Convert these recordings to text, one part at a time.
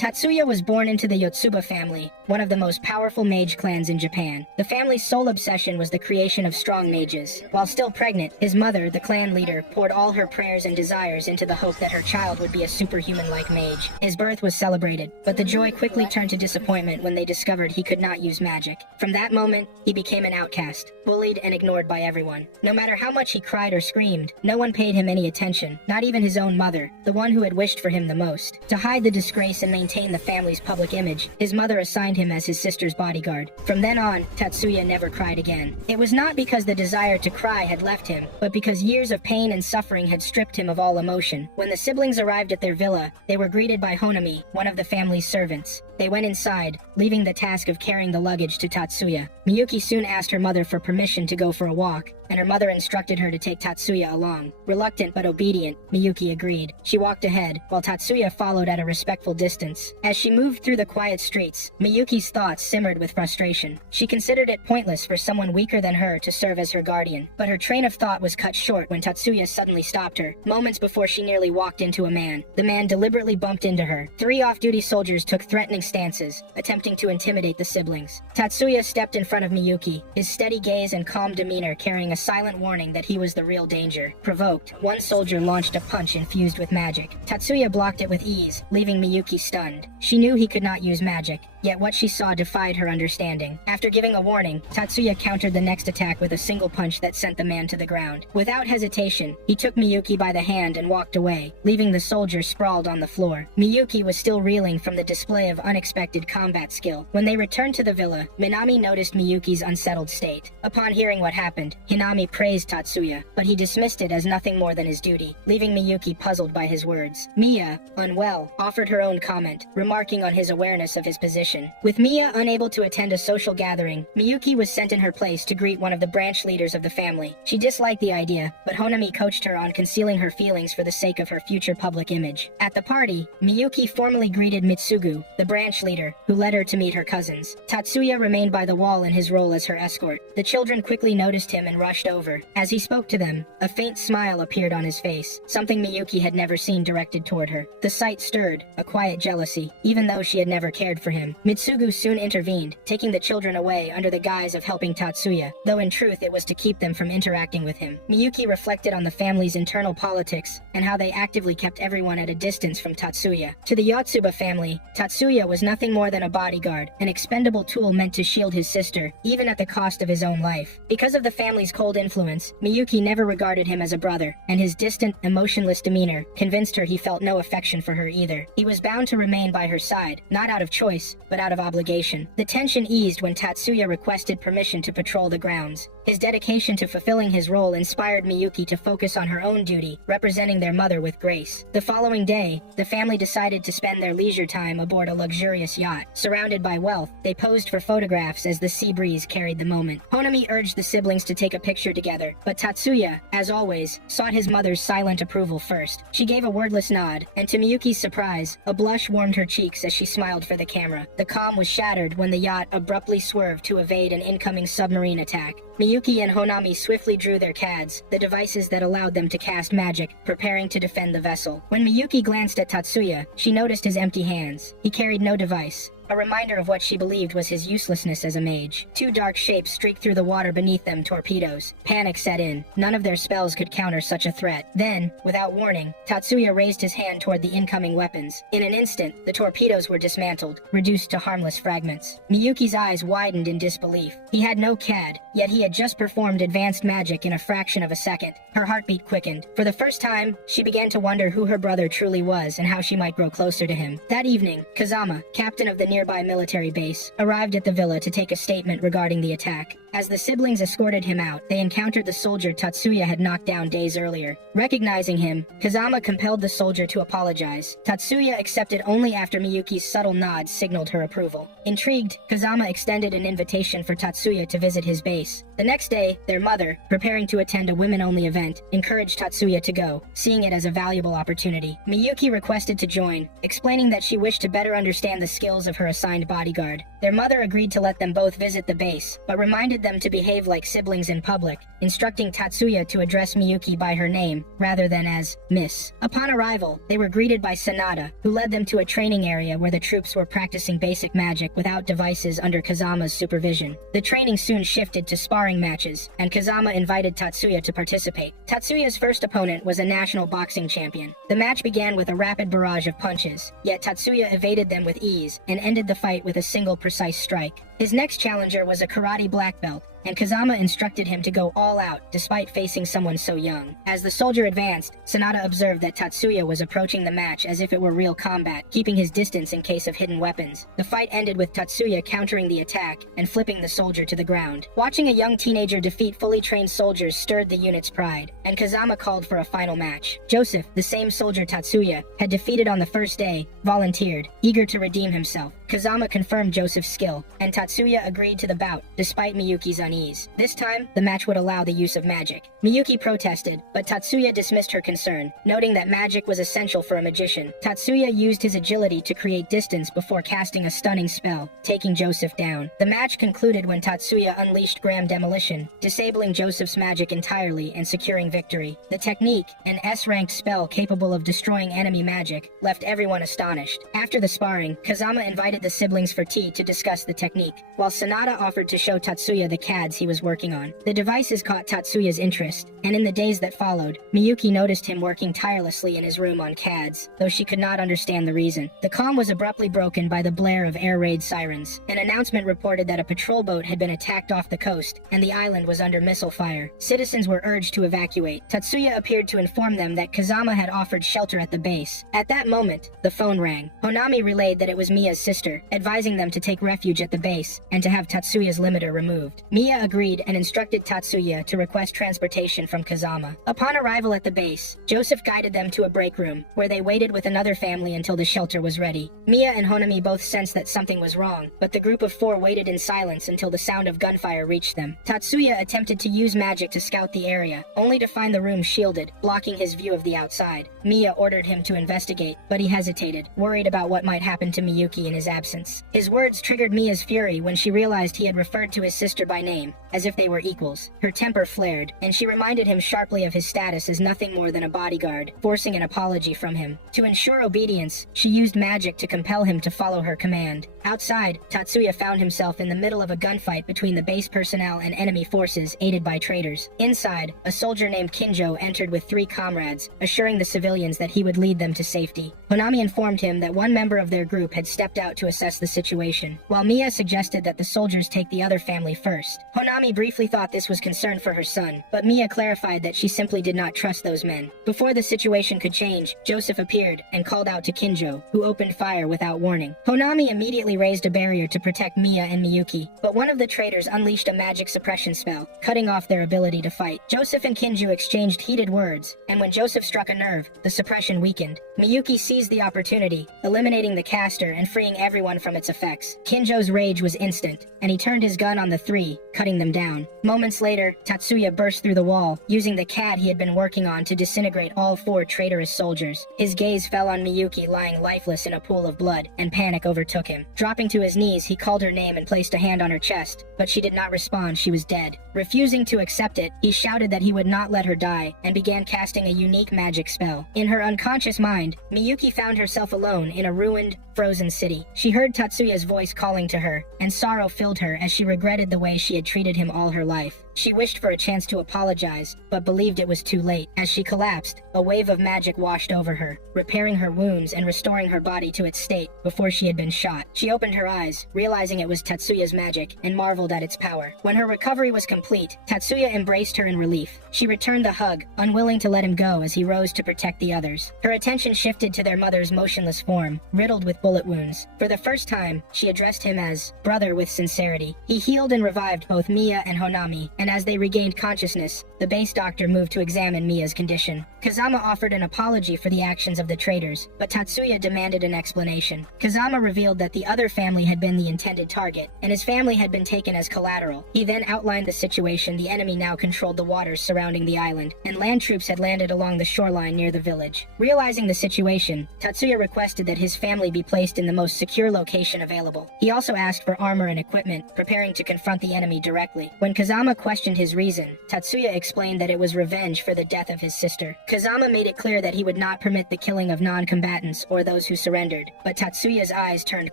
Tatsuya was born into the Yotsuba family, one of the most powerful mage clans in Japan. The family's sole obsession was the creation of strong mages. While still pregnant, his mother, the clan leader, poured all her prayers and desires into the hope that her child would be a superhuman-like mage. His birth was celebrated, but the joy quickly turned to disappointment when they discovered he could not use magic. From that moment, he became an outcast, bullied and ignored by everyone. No matter how much he cried or screamed, no one paid him any attention, not even his own mother, the one who had wished for him the most. To hide the disgrace and maintain the family's public image, his mother assigned him as his sister's bodyguard. From then on, Tatsuya never cried again. It was not because the desire to cry had left him, but because years of pain and suffering had stripped him of all emotion. When the siblings arrived at their villa, they were greeted by Honami, one of the family's servants. They went inside, leaving the task of carrying the luggage to Tatsuya. Miyuki soon asked her mother for permission to go for a walk, and her mother instructed her to take Tatsuya along. Reluctant but obedient, Miyuki agreed. She walked ahead, while Tatsuya followed at a respectful distance. As she moved through the quiet streets, Miyuki's thoughts simmered with frustration. She considered it pointless for someone weaker than her to serve as her guardian. But her train of thought was cut short when Tatsuya suddenly stopped her, moments before she nearly walked into a man. The man deliberately bumped into her. 3 off-duty soldiers took threatening stances, attempting to intimidate the siblings. Tatsuya stepped in front of Miyuki, his steady gaze and calm demeanor carrying a silent warning that he was the real danger. Provoked, one soldier launched a punch infused with magic. Tatsuya blocked it with ease, leaving Miyuki stunned. She knew he could not use magic, yet what she saw defied her understanding. After giving a warning, Tatsuya countered the next attack with a single punch that sent the man to the ground. Without hesitation, he took Miyuki by the hand and walked away, leaving the soldier sprawled on the floor. Miyuki was still reeling from the display of unexpected combat skill. When they returned to the villa, Minami noticed Miyuki's unsettled state. Upon hearing what happened, Hinami praised Tatsuya, but he dismissed it as nothing more than his duty, leaving Miyuki puzzled by his words. Miya, unwell, offered her own comment, remarking on his awareness of his position. With Miya unable to attend a social gathering, Miyuki was sent in her place to greet one of the branch leaders of the family. She disliked the idea, but Honami coached her on concealing her feelings for the sake of her future public image. At the party, Miyuki formally greeted Mitsugu, the branch leader, who led her to meet her cousins. Tatsuya remained by the wall in his role as her escort. The children quickly noticed him and rushed over. As he spoke to them, a faint smile appeared on his face, something Miyuki had never seen directed toward her. The sight stirred a quiet jealousy, even though she had never cared for him. Mitsugu soon intervened, taking the children away under the guise of helping Tatsuya, though in truth it was to keep them from interacting with him. Miyuki reflected on the family's internal politics and how they actively kept everyone at a distance from Tatsuya. To the Yotsuba family, Tatsuya was nothing more than a bodyguard, an expendable tool meant to shield his sister, even at the cost of his own life. Because of the family's cold influence, Miyuki never regarded him as a brother, and his distant, emotionless demeanor convinced her he felt no affection for her either. He was bound to remain by her side, not out of choice, but out of obligation. The tension eased when Tatsuya requested permission to patrol the grounds. His dedication to fulfilling his role inspired Miyuki to focus on her own duty, representing their mother with grace. The following day, the family decided to spend their leisure time aboard a luxurious yacht. Surrounded by wealth, they posed for photographs as the sea breeze carried the moment. Honami urged the siblings to take a picture together, but Tatsuya, as always, sought his mother's silent approval first. She gave a wordless nod, and to Miyuki's surprise, a blush warmed her cheeks as she smiled for the camera. The calm was shattered when the yacht abruptly swerved to evade an incoming submarine attack. Miyuki and Honami swiftly drew their cads, the devices that allowed them to cast magic, preparing to defend the vessel. When Miyuki glanced at Tatsuya, she noticed his empty hands. He carried no device, a reminder of what she believed was his uselessness as a mage. 2 dark shapes streaked through the water beneath them, torpedoes. Panic set in. None of their spells could counter such a threat. Then, without warning, Tatsuya raised his hand toward the incoming weapons. In an instant, the torpedoes were dismantled, reduced to harmless fragments. Miyuki's eyes widened in disbelief. He had no CAD, yet he had just performed advanced magic in a fraction of a second. Her heartbeat quickened. For the first time, she began to wonder who her brother truly was and how she might grow closer to him. That evening, Kazama, captain of the nearby military base, arrived at the villa to take a statement regarding the attack. As the siblings escorted him out, they encountered the soldier Tatsuya had knocked down days earlier. Recognizing him, Kazama compelled the soldier to apologize. Tatsuya accepted only after Miyuki's subtle nod signaled her approval. Intrigued, Kazama extended an invitation for Tatsuya to visit his base. The next day, their mother, preparing to attend a women-only event, encouraged Tatsuya to go, seeing it as a valuable opportunity. Miyuki requested to join, explaining that she wished to better understand the skills of her assigned bodyguard. Their mother agreed to let them both visit the base, but reminded commanded them to behave like siblings in public, instructing Tatsuya to address Miyuki by her name, rather than as Miss. Upon arrival, they were greeted by Sanada, who led them to a training area where the troops were practicing basic magic without devices under Kazama's supervision. The training soon shifted to sparring matches, and Kazama invited Tatsuya to participate. Tatsuya's first opponent was a national boxing champion. The match began with a rapid barrage of punches, yet Tatsuya evaded them with ease and ended the fight with a single precise strike. His next challenger was a karate black belt, and Kazama instructed him to go all out despite facing someone so young. As the soldier advanced, Sanada observed that Tatsuya was approaching the match as if it were real combat, keeping his distance in case of hidden weapons. The fight ended with Tatsuya countering the attack and flipping the soldier to the ground. Watching a young teenager defeat fully trained soldiers stirred the unit's pride, and Kazama called for a final match. Joseph, the same soldier Tatsuya had defeated on the first day, volunteered, eager to redeem himself. Kazama confirmed Joseph's skill, and Tatsuya agreed to the bout, despite Miyuki's unease. This time, the match would allow the use of magic. Miyuki protested, but Tatsuya dismissed her concern, noting that magic was essential for a magician. Tatsuya used his agility to create distance before casting a stunning spell, taking Joseph down. The match concluded when Tatsuya unleashed Gram Demolition, disabling Joseph's magic entirely and securing victory. The technique, an S-ranked spell capable of destroying enemy magic, left everyone astonished. After the sparring, Kazama invited the siblings for tea to discuss the technique, while Sanada offered to show Tatsuya the CADs he was working on. The devices caught Tatsuya's interest, and in the days that followed, Miyuki noticed him working tirelessly in his room on CADs, though she could not understand the reason. The calm was abruptly broken by the blare of air raid sirens. An announcement reported that a patrol boat had been attacked off the coast, and the island was under missile fire. Citizens were urged to evacuate. Tatsuya appeared to inform them that Kazama had offered shelter at the base. At that moment, the phone rang. Honami relayed that it was Miya's sister, advising them to take refuge at the base and to have Tatsuya's limiter removed. Miya agreed and instructed Tatsuya to request transportation from Kazama. Upon arrival at the base, Joseph guided them to a break room, where they waited with another family until the shelter was ready. Miya and Honami both sensed that something was wrong, but the group of four waited in silence until the sound of gunfire reached them. Tatsuya attempted to use magic to scout the area, only to find the room shielded, blocking his view of the outside. Miya ordered him to investigate, but he hesitated, worried about what might happen to Miyuki in his absence. His words triggered Miya's fury when she realized he had referred to his sister by name, as if they were equals. Her temper flared, and she reminded him sharply of his status as nothing more than a bodyguard, forcing an apology from him. To ensure obedience, she used magic to compel him to follow her command. Outside, Tatsuya found himself in the middle of a gunfight between the base personnel and enemy forces, aided by traitors. Inside, a soldier named Kinjo entered with 3 comrades, assuring the civilians that he would lead them to safety. Honami informed him that one member of their group had stepped out to assess the situation, while Miya suggested that the soldiers take the other family first. Honami briefly thought this was concern for her son, but Miya clarified that she simply did not trust those men. Before the situation could change, Joseph appeared and called out to Kinjo, who opened fire without warning. Honami immediately raised a barrier to protect Miya and Miyuki, but one of the traitors unleashed a magic suppression spell, cutting off their ability to fight. Joseph and Kinjo exchanged heated words, and when Joseph struck a nerve, the suppression weakened. Miyuki seized the opportunity, eliminating the caster and freeing everyone from its effects. Kinjo's rage was instant, and he turned his gun on the 3, cutting them down. Moments later, Tatsuya burst through the wall, using the CAD he had been working on to disintegrate all 4 traitorous soldiers. His gaze fell on Miyuki lying lifeless in a pool of blood, and panic overtook him. Dropping to his knees, he called her name and placed a hand on her chest, but she did not respond. She was dead. Refusing to accept it, he shouted that he would not let her die, and began casting a unique magic spell. In her unconscious mind, Miyuki found herself alone in a ruined, frozen city. She heard Tatsuya's voice calling to her, and sorrow filled her as she regretted the way she had treated him all her life. She wished for a chance to apologize, but believed it was too late. As she collapsed, a wave of magic washed over her, repairing her wounds and restoring her body to its state before she had been shot. She opened her eyes, realizing it was Tatsuya's magic, and marveled at its power. When her recovery was complete, Tatsuya embraced her in relief. She returned the hug, unwilling to let him go as he rose to protect the others. Her attention shifted to their mother's motionless form, riddled with bullet wounds. For the first time, she addressed him as brother with sincerity. He healed and revived both Miya and Honami, and and as they regained consciousness, the base doctor moved to examine Mia's condition. Kazama offered an apology for the actions of the traitors, but Tatsuya demanded an explanation. Kazama revealed that the other family had been the intended target, and his family had been taken as collateral. He then outlined the situation. The enemy now controlled the waters surrounding the island, and land troops had landed along the shoreline near the village. Realizing the situation, Tatsuya requested that his family be placed in the most secure location available. He also asked for armor and equipment, preparing to confront the enemy directly. When Kazama questioned his reason, Tatsuya explained that it was revenge for the death of his sister. Kazama made it clear that he would not permit the killing of non-combatants or those who surrendered, but Tatsuya's eyes turned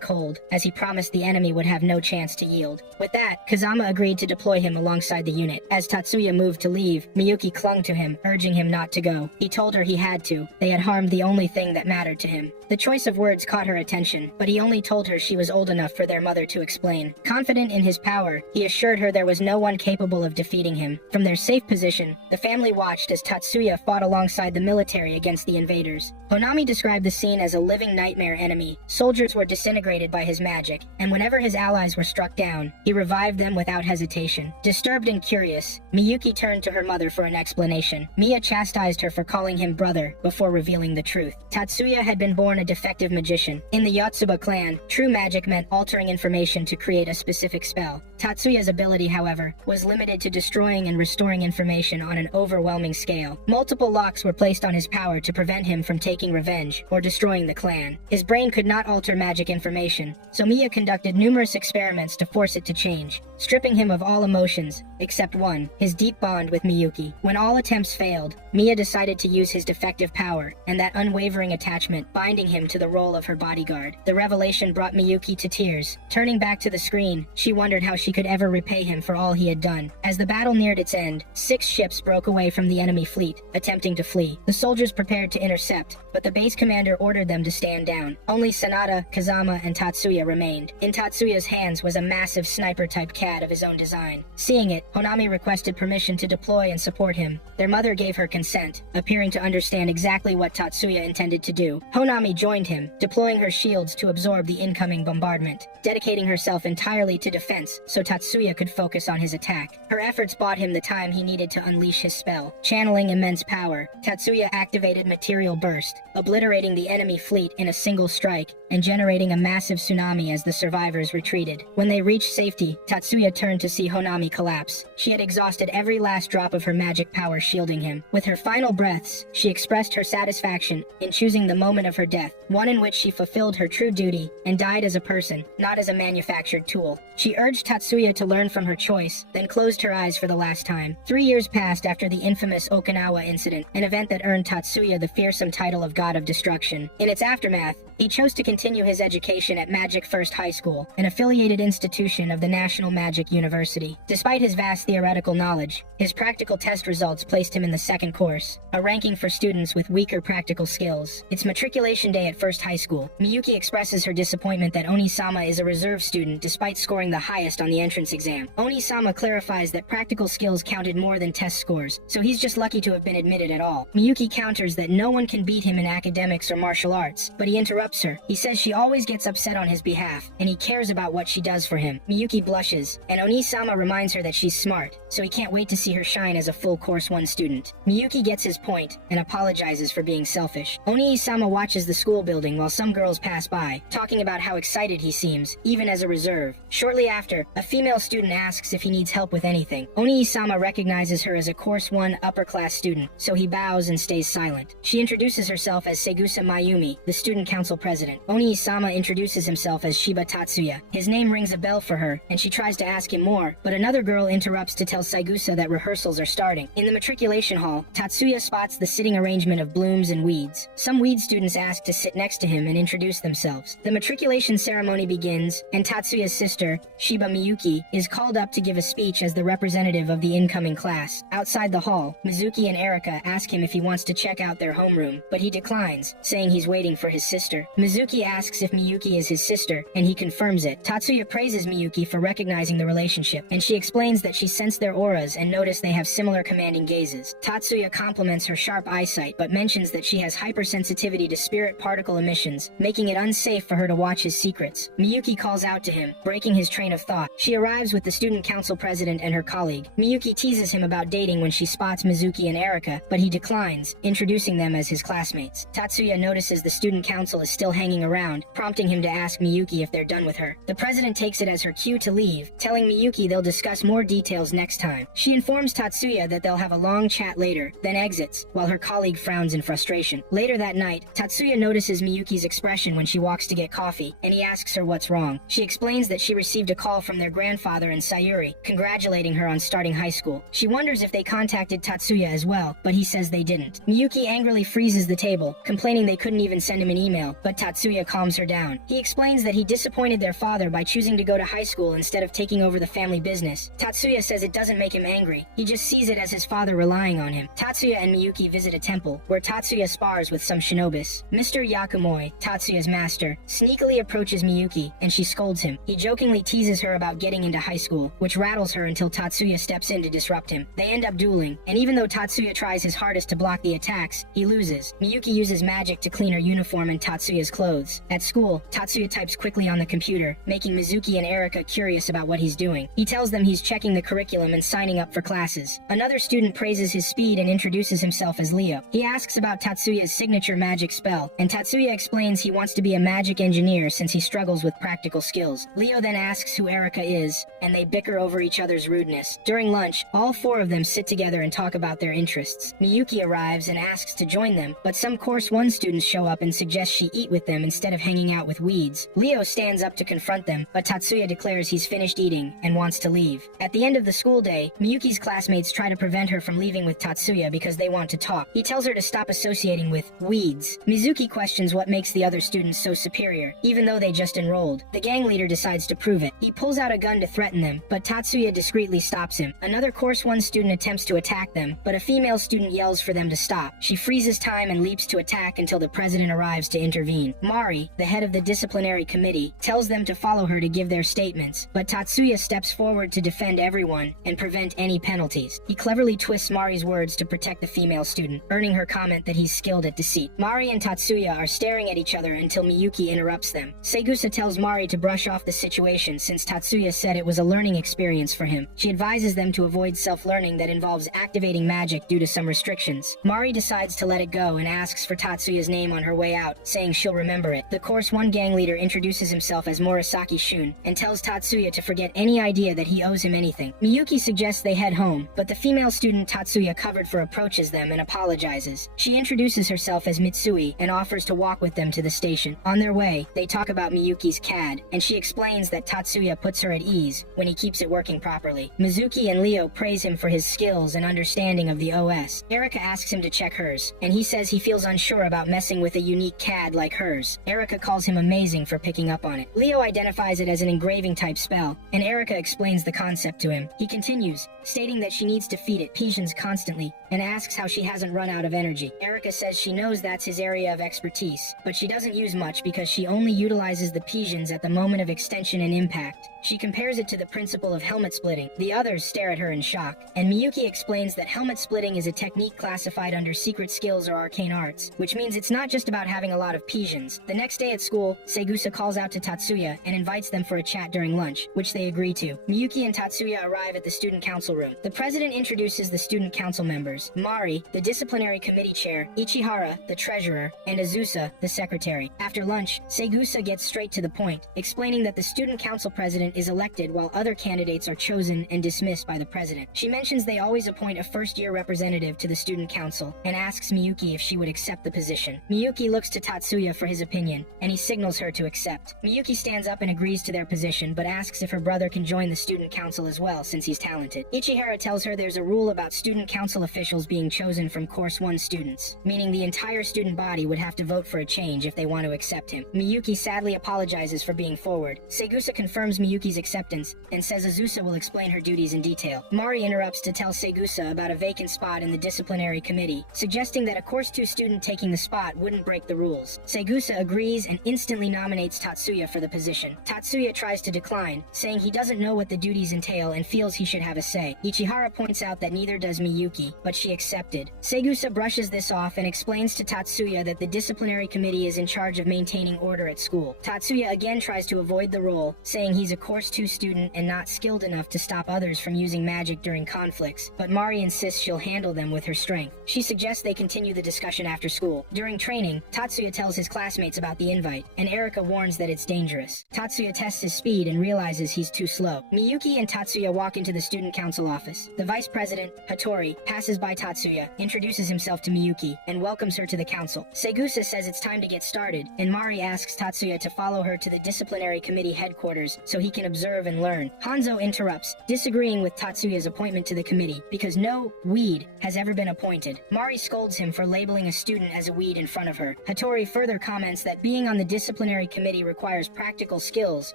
cold, as he promised the enemy would have no chance to yield. With that, Kazama agreed to deploy him alongside the unit. As Tatsuya moved to leave, Miyuki clung to him, urging him not to go. He told her he had to. They had harmed the only thing that mattered to him. The choice of words caught her attention, but he only told her she was old enough for their mother to explain. Confident in his power, he assured her there was no one capable of defeating him. From their safe position, the family watched as Tatsuya fought alongside the military against the invaders. Honami described the scene as a living nightmare enemy. Soldiers were disintegrated by his magic, and whenever his allies were struck down, he revived them without hesitation. Disturbed and curious, Miyuki turned to her mother for an explanation. Mia chastised her for calling him brother before revealing the truth. Tatsuya had been born a defective magician. In the Yotsuba clan, true magic meant altering information to create a specific spell. Tatsuya's ability, however, was limited to destroying and restoring information on an overwhelming scale. Multiple locks were placed on his power to prevent him from taking revenge or destroying the clan. His brain could not alter magic information, so Mia conducted numerous experiments to force it to change, stripping him of all emotions, except one, his deep bond with Miyuki. When all attempts failed, Mia decided to use his defective power and that unwavering attachment, binding him to the role of her bodyguard. The revelation brought Miyuki to tears. Turning back to the screen, she wondered how she could ever repay him for all he had done. As the battle neared its end, 6 ships broke away from the enemy fleet, attempting to flee. The soldiers prepared to intercept, but the base commander ordered them to stand down. Only Sanada, Kazama, and Tatsuya remained. In Tatsuya's hands was a massive sniper-type CAD of his own design. Seeing it, Honami requested permission to deploy and support him. Their mother gave her consent, appearing to understand exactly what Tatsuya intended to do. Honami joined him, deploying her shields to absorb the incoming bombardment, dedicating herself entirely to defense so Tatsuya could focus on his attack. Her efforts bought him the time he needed to unleash his spell. Channeling immense power, Tatsuya activated Material Burst, obliterating the enemy fleet in a single strike and generating a massive tsunami as the survivors retreated. When they reached safety, Tatsuya turned to see Honami collapse. She had exhausted every last drop of her magic power shielding him. With her final breaths, she expressed her satisfaction in choosing the moment of her death, one in which she fulfilled her true duty and died as a person, not as a manufactured tool. She urged Tatsuya to learn from her choice, then closed her eyes for the last time. 3 years passed after the infamous Okinawa incident, an event that earned Tatsuya the fearsome title of God of Destruction. In its aftermath, he chose to continue his education at Magic First High School, an affiliated institution of the National Magic University. Despite his vast theoretical knowledge, his practical test results placed him in the 2nd course, a ranking for students with weaker practical skills. It's matriculation day at First High School. Miyuki expresses her disappointment that Oni-sama is a reserve student despite scoring the highest on the entrance exam. Oni-sama clarifies that practical skills counted more than test scores, so he's just lucky to have been admitted at all. Miyuki counters that no one can beat him in academics or martial arts, but he interrupts her. He says she always gets upset on his behalf, and he cares about what she does for him. Miyuki blushes, and Oni-sama reminds her that she's smart, so he can't wait to see her shine as a full Course 1 student. Miyuki gets his point, and apologizes for being selfish. Oni-sama watches the school building while some girls pass by, talking about how excited he seems, even as a reserve. Shortly after, a female student asks if he needs help with anything. Oni-sama recognizes her as a Course 1 upper-class student, so he bows and stays silent. She introduces herself as Segusa Mayumi, the student council president. Oni-sama introduces himself as Shiba Tatsuya. His name rings a bell for her, and she tries to ask him more, but another girl interrupts to tell Saigusa that rehearsals are starting. In the matriculation hall, Tatsuya spots the sitting arrangement of blooms and weeds. Some weed students ask to sit next to him and introduce themselves. The matriculation ceremony begins, and Tatsuya's sister, Shiba Miyuki, is called up to give a speech as the representative of the incoming class. Outside the hall, Mizuki and Erika ask him if he wants to check out their homeroom, but he declines, saying he's waiting for his sister. Mizuki asks if Miyuki is his sister, and he confirms it. Tatsuya praises Miyuki for recognizing the relationship, and she explains that she sensed their auras and noticed they have similar commanding gazes. Tatsuya compliments her sharp eyesight, but mentions that she has hypersensitivity to spirit particle emissions, making it unsafe for her to watch his secrets. Miyuki calls out to him, breaking his train of thought. She She arrives with the student council president and her colleague. Miyuki teases him about dating when she spots Mizuki and Erika, but he declines, introducing them as his classmates. Tatsuya notices the student council is still hanging around, prompting him to ask Miyuki if they're done with her. The president takes it as her cue to leave, telling Miyuki they'll discuss more details next time. She informs Tatsuya that they'll have a long chat later, then exits, while her colleague frowns in frustration. Later that night, Tatsuya notices Miyuki's expression when she walks to get coffee, and he asks her what's wrong. She explains that she received a call from their grandfather and Sayuri, congratulating her on starting high school. She wonders if they contacted Tatsuya as well, but he says they didn't. Miyuki angrily freezes the table, complaining they couldn't even send him an email, but Tatsuya calms her down. He explains that he disappointed their father by choosing to go to high school instead of taking over the family business. Tatsuya says it doesn't make him angry, he just sees it as his father relying on him. Tatsuya and Miyuki visit a temple, where Tatsuya spars with some shinobis. Mr. Yakumoi, Tatsuya's master, sneakily approaches Miyuki, and she scolds him. He jokingly teases her about getting into high school, which rattles her until Tatsuya steps in to disrupt him. They end up dueling, and even though Tatsuya tries his hardest to block the attacks, he loses. Miyuki uses magic to clean her uniform and Tatsuya's clothes. At school, Tatsuya types quickly on the computer, making Mizuki and Erika curious about what he's doing. He tells them he's checking the curriculum and signing up for classes. Another student praises his speed and introduces himself as Leo. He asks about Tatsuya's signature magic spell, and Tatsuya explains he wants to be a magic engineer since he struggles with practical skills. Leo then asks who Erika is, and they bicker over each other's rudeness. During lunch, all four of them sit together and talk about their interests. Miyuki arrives and asks to join them, but some Course 1 students show up and suggest she eat with them instead of hanging out with weeds. Leo stands up to confront them, but Tatsuya declares he's finished eating and wants to leave. At the end of the school day, Miyuki's classmates try to prevent her from leaving with Tatsuya because they want to talk. He tells her to stop associating with weeds. Mizuki questions what makes the other students so superior, even though they just enrolled. The gang leader decides to prove it. He pulls out a gun to threaten them, but Tatsuya discreetly stops him. Another Course 1 student attempts to attack them, but a female student yells for them to stop. She freezes time and leaps to attack until the president arrives to intervene. Mari, the head of the disciplinary committee, tells them to follow her to give their statements, but Tatsuya steps forward to defend everyone and prevent any penalties. He cleverly twists Mari's words to protect the female student, earning her comment that he's skilled at deceit. Mari and Tatsuya are staring at each other until Miyuki interrupts them. Segusa tells Mari to brush off the situation since Tatsuya said it was a learning experience for him. She advises them to avoid self-learning that involves activating magic due to some restrictions. Mari decides to let it go and asks for Tatsuya's name on her way out, saying she'll remember it. The Course 1 gang leader introduces himself as Morisaki Shun and tells Tatsuya to forget any idea that he owes him anything. Miyuki suggests they head home, but the female student Tatsuya covered for approaches them and apologizes. She introduces herself as Mitsui and offers to walk with them to the station. On their way, they talk about Miyuki's CAD, and she explains that Tatsuya puts her at ease when he keeps it working properly. Mizuki and Leo praise him for his skills and understanding of the OS. Erika asks him to check hers, and he says he feels unsure about messing with a unique CAD like hers. Erika calls him amazing for picking up on it. Leo identifies it as an engraving type spell, and Erika explains the concept to him. He continues, stating that she needs to feed it pigeons constantly, and asks how she hasn't run out of energy. Erika says she knows that's his area of expertise, but she doesn't use much because she only utilizes the pigeons at the moment of extension and impact. She compares it to the principle of helmet splitting. The others stare at her in shock, and Miyuki explains that helmet splitting is a technique classified under secret skills or arcane arts, which means it's not just about having a lot of pigeons. The next day at school, Segusa calls out to Tatsuya and invites them for a chat during lunch, which they agree to. Miyuki and Tatsuya arrive at the student council room. The president introduces the student council members: Mari, the disciplinary committee chair, Ichihara, the treasurer, and Azusa, the secretary. After lunch, Segusa gets straight to the point, explaining that the student council president is elected while other candidates are chosen and dismissed by the president. She mentions they always appoint a first-year representative to the student council and asks Miyuki if she would accept the position. Miyuki looks to Tatsuya for his opinion, and he signals her to accept. Miyuki stands up and agrees to their position, but asks if her brother can join the student council as well since he's talented. Ichihara tells her there's a rule about student council officials being chosen from Course 1 students, meaning the entire student body would have to vote for a change if they want to accept him. Miyuki sadly apologizes for being forward. Segusa confirms Miyuki's acceptance and says Azusa will explain her duties in detail. Mari interrupts to tell Segusa about a vacant spot in the disciplinary committee, suggesting that a Course 2 student taking the spot wouldn't break the rules. Segusa agrees and instantly nominates Tatsuya for the position. Tatsuya tries to decline, saying he doesn't know what the duties entail and feels he should have a say. Ichihara points out that neither does Miyuki, but she accepted. Segusa brushes this off and explains to Tatsuya that the disciplinary committee is in charge of maintaining order at school. Tatsuya again tries to avoid the role, saying he's a Course 2 student and not skilled enough to stop others from using magic during conflicts, but Mari insists she'll handle them with her strength. She suggests they continue the discussion after school. During training, Tatsuya tells his classmates about the invite, and Erika warns that it's dangerous. Tatsuya tests his speed and realizes he's too slow. Miyuki and Tatsuya walk into the student council office. The vice president, Hattori, passes by Tatsuya, introduces himself to Miyuki, and welcomes her to the council. Segusa says it's time to get started, and Mari asks Tatsuya to follow her to the disciplinary committee headquarters so he can observe and learn. Hanzo interrupts, disagreeing with Tatsuya's appointment to the committee, because no weed has ever been appointed. Mari scolds him for labeling a student as a weed in front of her. Hattori further comments that being on the disciplinary committee requires practical skills,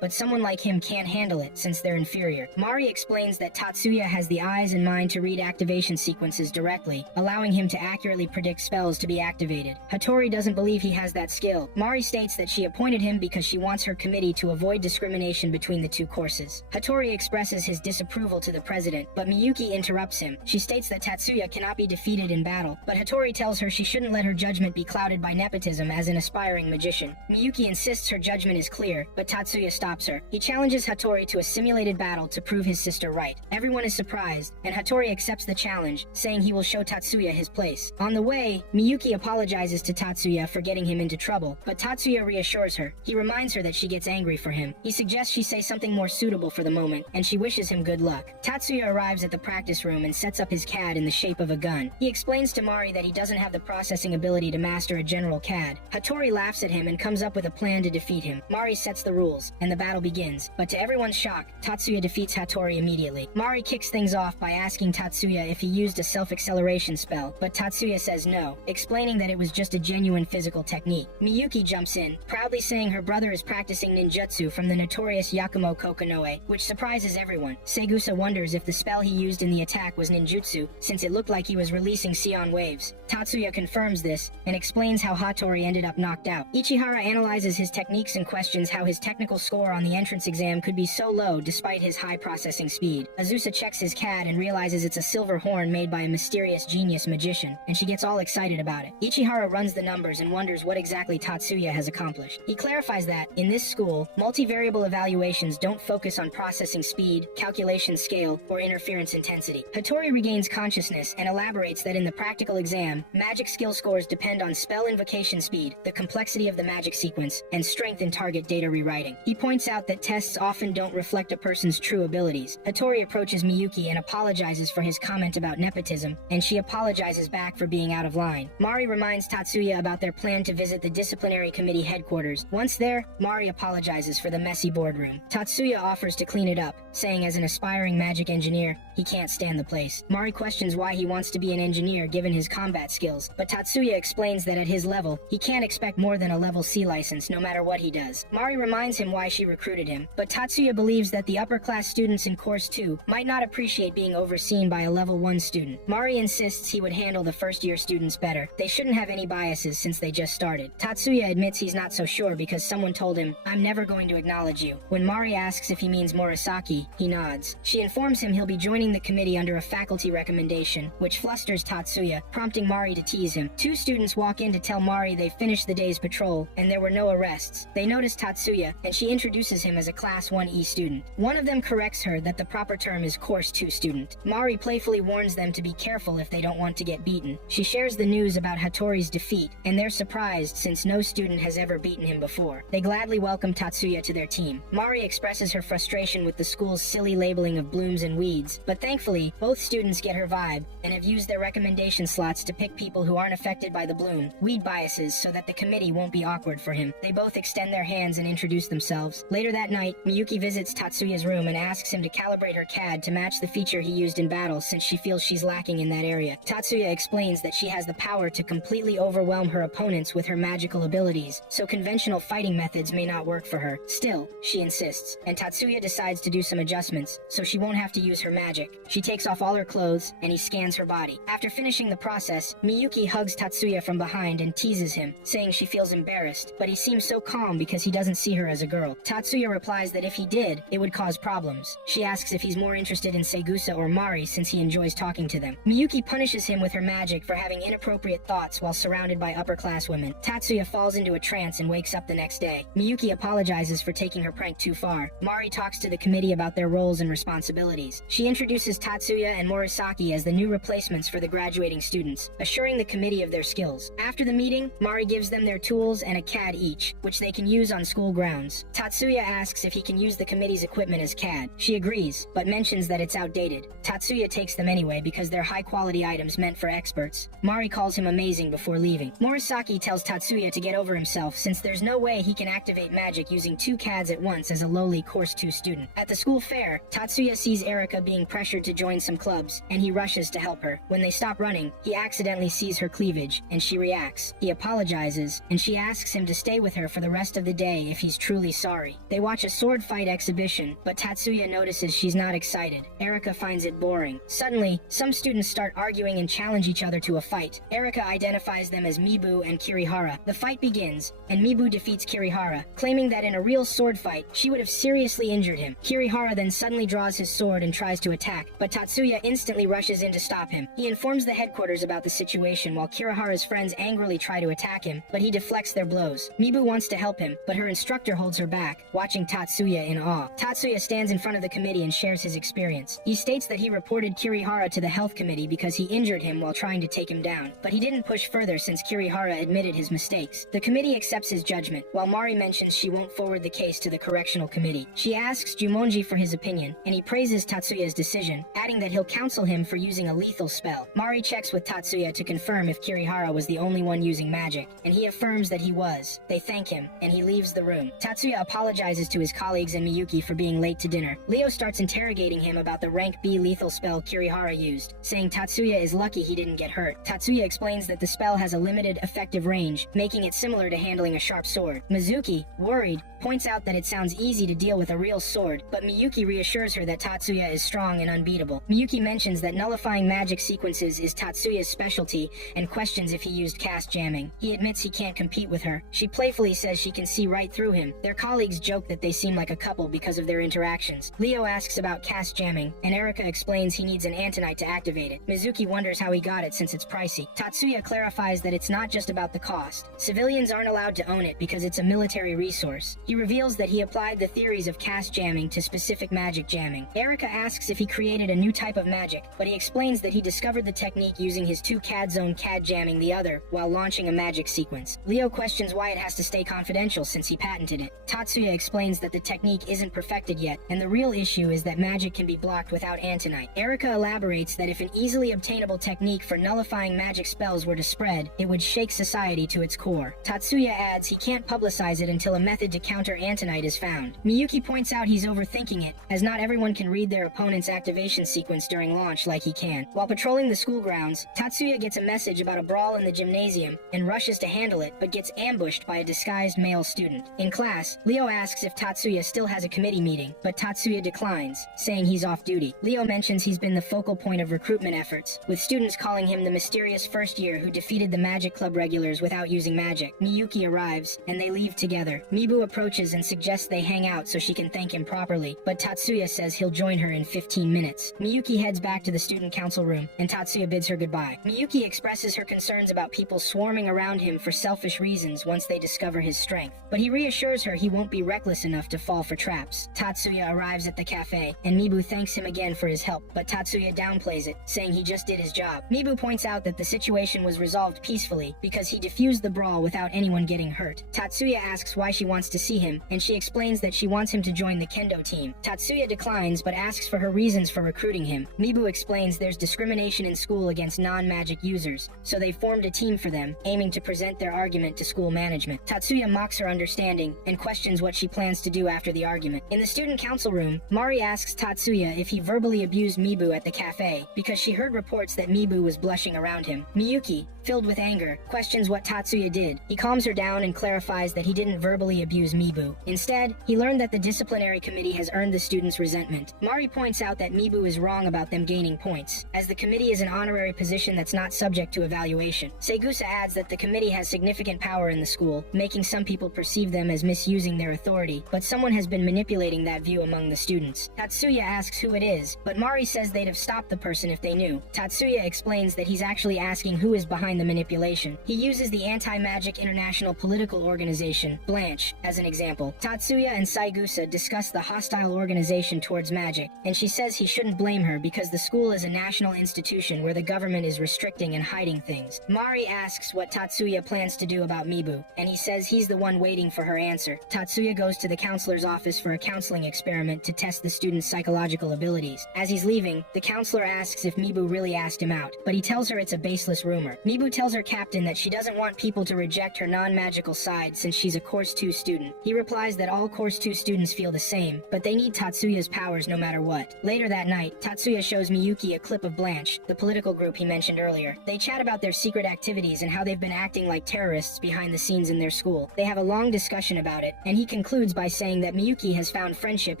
but someone like him can't handle it since they're inferior. Mari explains that Tatsuya has the eyes and mind to read activation sequences directly, allowing him to accurately predict spells to be activated. Hattori doesn't believe he has that skill. Mari states that she appointed him because she wants her committee to avoid discrimination between the two courses. Hattori expresses his disapproval to the president, but Miyuki interrupts him. She states that Tatsuya cannot be defeated in battle, but Hattori tells her she shouldn't let her judgment be clouded by nepotism as an aspiring magician. Miyuki insists her judgment is clear, but Tatsuya stops her. He challenges Hattori to a simulated battle to prove his sister right. Everyone is surprised, and Hattori accepts the challenge, saying he will show Tatsuya his place. On the way, Miyuki apologizes to Tatsuya for getting him into trouble, but Tatsuya reassures her. He reminds her that she gets angry for him. He suggests she say something more suitable for the moment, and she wishes him good luck. Tatsuya arrives at the practice room and sets up his CAD in the shape of a gun. He explains to Mari that he doesn't have the processing ability to master a general CAD. Hattori laughs at him and comes up with a plan to defeat him. Mari sets the rules, and the battle begins. But to everyone's shock, Tatsuya defeats Hattori immediately. Mari kicks things off by asking Tatsuya if he used a self-acceleration spell, but Tatsuya says no, explaining that it was just a genuine physical technique. Miyuki jumps in, proudly saying her brother is practicing ninjutsu from the notorious Yakumo Kokonoe, which surprises everyone. Segusa wonders if the spell he used in the attack was ninjutsu, since it looked like he was releasing Sion waves. Tatsuya confirms this, and explains how Hattori ended up knocked out. Ichihara analyzes his techniques and questions how his technical score on the entrance exam could be so low despite his high processing speed. Azusa checks his CAD and realizes it's a silver horn made by a mysterious genius magician, and she gets all excited about it. Ichihara runs the numbers and wonders what exactly Tatsuya has accomplished. He clarifies that, in this school, multivariable evaluations don't focus on processing speed, calculation scale, or interference intensity. Hattori regains consciousness and elaborates that in the practical exam, magic skill scores depend on spell invocation speed, the complexity of the magic sequence, and strength in target data rewriting. He points out that tests often don't reflect a person's true abilities. Hattori approaches Miyuki and apologizes for his comment about nepotism, and she apologizes back for being out of line. Mari reminds Tatsuya about their plan to visit the disciplinary committee headquarters. Once there, Mari apologizes for the messy boardroom. Tatsuya offers to clean it up, saying as an aspiring magic engineer, he can't stand the place. Mari questions why he wants to be an engineer given his combat skills, but Tatsuya explains that at his level, he can't expect more than a level C license no matter what he does. Mari reminds him why she recruited him, but Tatsuya believes that the upper-class students in Course 2 might not appreciate being overseen by a level 1 student. Mari insists he would handle the first-year students better. They shouldn't have any biases since they just started. Tatsuya admits he's not so sure because someone told him, "I'm never going to acknowledge you." When Mari asks if he means Murasaki, he nods. She informs him he'll be joining the committee under a faculty recommendation, which flusters Tatsuya, prompting Mari to tease him. Two students walk in to tell Mari they've finished the day's patrol, and there were no arrests. They notice Tatsuya, and she introduces him as a Class 1E student. One of them corrects her that the proper term is Course 2 student. Mari playfully warns them to be careful if they don't want to get beaten. She shares the news about Hattori's defeat, and they're surprised since no student has ever beaten him before. They gladly welcome Tatsuya to their team. Mari expresses her frustration with the school's silly labeling of blooms and weeds, but thankfully, both students get her vibe and have used their recommendation slots to pick people who aren't affected by the bloom, weed biases, so that the committee won't be awkward for him. They both extend their hands and introduce themselves. Later that night, Miyuki visits Tatsuya's room and asks him to calibrate her CAD to match the feature he used in battle since she feels she's lacking in that area. Tatsuya explains that she has the power to completely overwhelm her opponents with her magical abilities, so conventional fighting methods may not work for her. Still, she insists, and Tatsuya decides to do some adjustments, so she won't have to use her magic. She takes off all her clothes, and he scans her body. After finishing the process, Miyuki hugs Tatsuya from behind and teases him, saying she feels embarrassed, but he seems so calm because he doesn't see her as a girl. Tatsuya replies that if he did, it would cause problems. She asks if he's more interested in Segusa or Mari since he enjoys talking to them. Miyuki punishes him with her magic for having inappropriate thoughts while surrounded by upper-class women. Tatsuya falls into a trance and wakes up the next day. Miyuki apologizes for taking her prank too far. Mari talks to the committee about their roles and responsibilities. She introduces Tatsuya and Morisaki as the new replacements for the graduating students, assuring the committee of their skills. After the meeting, Mari gives them their tools and a CAD each, which they can use on school grounds. Tatsuya asks if he can use the committee's equipment as CAD. She agrees, but mentions that it's outdated. Tatsuya takes them anyway because they're high-quality items meant for experts. Mari calls him amazing before leaving. Morisaki tells Tatsuya to get over himself since there's no way he can activate magic using 2 CADs at once as a lowly Course 2 student. At the school fair, Tatsuya sees Erika being pressured to join some clubs, and he rushes to help her. When they stop running, he accidentally sees her cleavage, and she reacts. He apologizes, and she asks him to stay with her for the rest of the day if he's truly sorry. They watch a sword fight exhibition, but Tatsuya notices she's not excited. Erika finds it boring. Suddenly, some students start arguing and challenge each other to a fight. Erika identifies them as Mibu and Kirihara. The fight begins, and Mibu defeats Kirihara, claiming that in a real sword fight, she would have seriously injured him. Kirihara then suddenly draws his sword and tries to attack, but Tatsuya instantly rushes in to stop him. He informs the headquarters about the situation while Kirihara's friends angrily try to attack him, but he deflects their blows. Mibu wants to help him, but her instructor holds her back, watching Tatsuya in awe. Tatsuya stands in front of the committee and shares his experience. He states that he reported Kirihara to the health committee because he injured him while trying to take him down, but he didn't push further since Kirihara admitted his mistakes. The committee accepts his judgment, while Mari mentions she won't forward the case to the correctional committee. She asks Jumonji for his opinion, and he praises Tatsuya's decision, adding that he'll counsel him for using a lethal spell. Mari checks with Tatsuya to confirm if Kirihara was the only one using magic, and he affirms that he was. They thank him, and he leaves the room. Tatsuya apologizes to his colleagues and Miyuki for being late to dinner. Leo starts interrogating him about the rank B lethal spell Kirihara used, saying Tatsuya is lucky he didn't get hurt. Tatsuya explains that the spell has a limited effective range, making it similar to handling a sharp sword. Mizuki, worried, points out that it sounds easy to deal with a real sword, but Miyuki reassures her that Tatsuya is strong and unbeatable. Miyuki mentions that nullifying magic sequences is Tatsuya's specialty and questions if he used cast jamming. He admits he can't compete with her. She playfully says she can see right through him. Their colleagues joke that they seem like a couple because of their interactions. Leo asks about cast jamming, and Erika explains he needs an antinite to activate it. Mizuki wonders how he got it since it's pricey. Tatsuya clarifies that it's not just about the cost. Civilians aren't allowed to own it because it's a military resource. He reveals that he applied the theories of cast jamming to specific magic jamming. Erika asks if he created a new type of magic, but he explains that he discovered the technique using his 2 CAD zone CAD jamming the other while launching a magic sequence. Leo questions why it has to stay confidential since he patented it. Tatsuya explains that the technique isn't perfected yet, and the real issue is that magic can be blocked without antinite. Erika elaborates that if an easily obtainable technique for nullifying magic spells were to spread, it would shake society to its core. Tatsuya adds he can't publicize it until a method to counter antinite is found. Miyuki points out he's overthinking it, as not everyone can read their opponent's activation sequence during launch like he can. While patrolling the school grounds, Tatsuya gets a message about a brawl in the gymnasium and rushes to handle it, but gets ambushed by a disguised male student. In class, Leo asks if Tatsuya still has a committee meeting, but Tatsuya declines, saying he's off duty. Leo mentions he's been the focal point of recruitment efforts, with students calling him the mysterious first year who defeated the magic club regulars without using magic. Miyuki arrives, and they leave together. Mibu approaches and suggests they hang out so she can thank him properly, but Tatsuya says he'll join her in 15 minutes. Miyuki heads back to the student council room, and Tatsuya bids her goodbye. Miyuki expresses her concerns about people swarming around him for selfish reasons once they discover his strength, but he reassures her he won't be reckless enough to fall for traps. Tatsuya arrives at the cafe, and Mibu thanks him again for his help, but Tatsuya downplays it, saying he just did his job. Mibu points out that the situation was resolved peacefully because he defused the brawl without anyone getting hurt. Tatsuya asks why she wants to see him, and she explains that she wants him to join the kendo team. Tatsuya declines but asks for her reasons for recruiting him. Mibu explains there's discrimination in school against non-magic users, so they formed a team for them, aiming to present their argument to school management. Tatsuya mocks her understanding and questions what she plans to do after the argument. In the student council room, Mari asks Tatsuya if he verbally abused Mibu at the cafe because she heard reports that Mibu was blushing around him. Miyuki, filled with anger, questions what Tatsuya did. He calms her down and clarifies that he didn't verbally abuse Mibu. Mibu. Instead, he learned that the disciplinary committee has earned the students' resentment. Mari points out that Mibu is wrong about them gaining points, as the committee is an honorary position that's not subject to evaluation. Segusa adds that the committee has significant power in the school, making some people perceive them as misusing their authority, but someone has been manipulating that view among the students. Tatsuya asks who it is, but Mari says they'd have stopped the person if they knew. Tatsuya explains that he's actually asking who is behind the manipulation. He uses the Anti-Magic International Political Organization, Blanche, as an example. Tatsuya and Saigusa discuss the hostile organization towards magic, and she says he shouldn't blame her because the school is a national institution where the government is restricting and hiding things. Mari asks what Tatsuya plans to do about Mibu, and he says he's the one waiting for her answer. Tatsuya goes to the counselor's office for a counseling experiment to test the student's psychological abilities. As he's leaving, the counselor asks if Mibu really asked him out, but he tells her it's a baseless rumor. Mibu tells her captain that she doesn't want people to reject her non-magical side since she's a Course 2 student. He replies that all Course 2 students feel the same, but they need Tatsuya's powers no matter what. Later that night, Tatsuya shows Miyuki a clip of Blanche, the political group he mentioned earlier. They chat about their secret activities and how they've been acting like terrorists behind the scenes in their school. They have a long discussion about it, and he concludes by saying that Miyuki has found friendship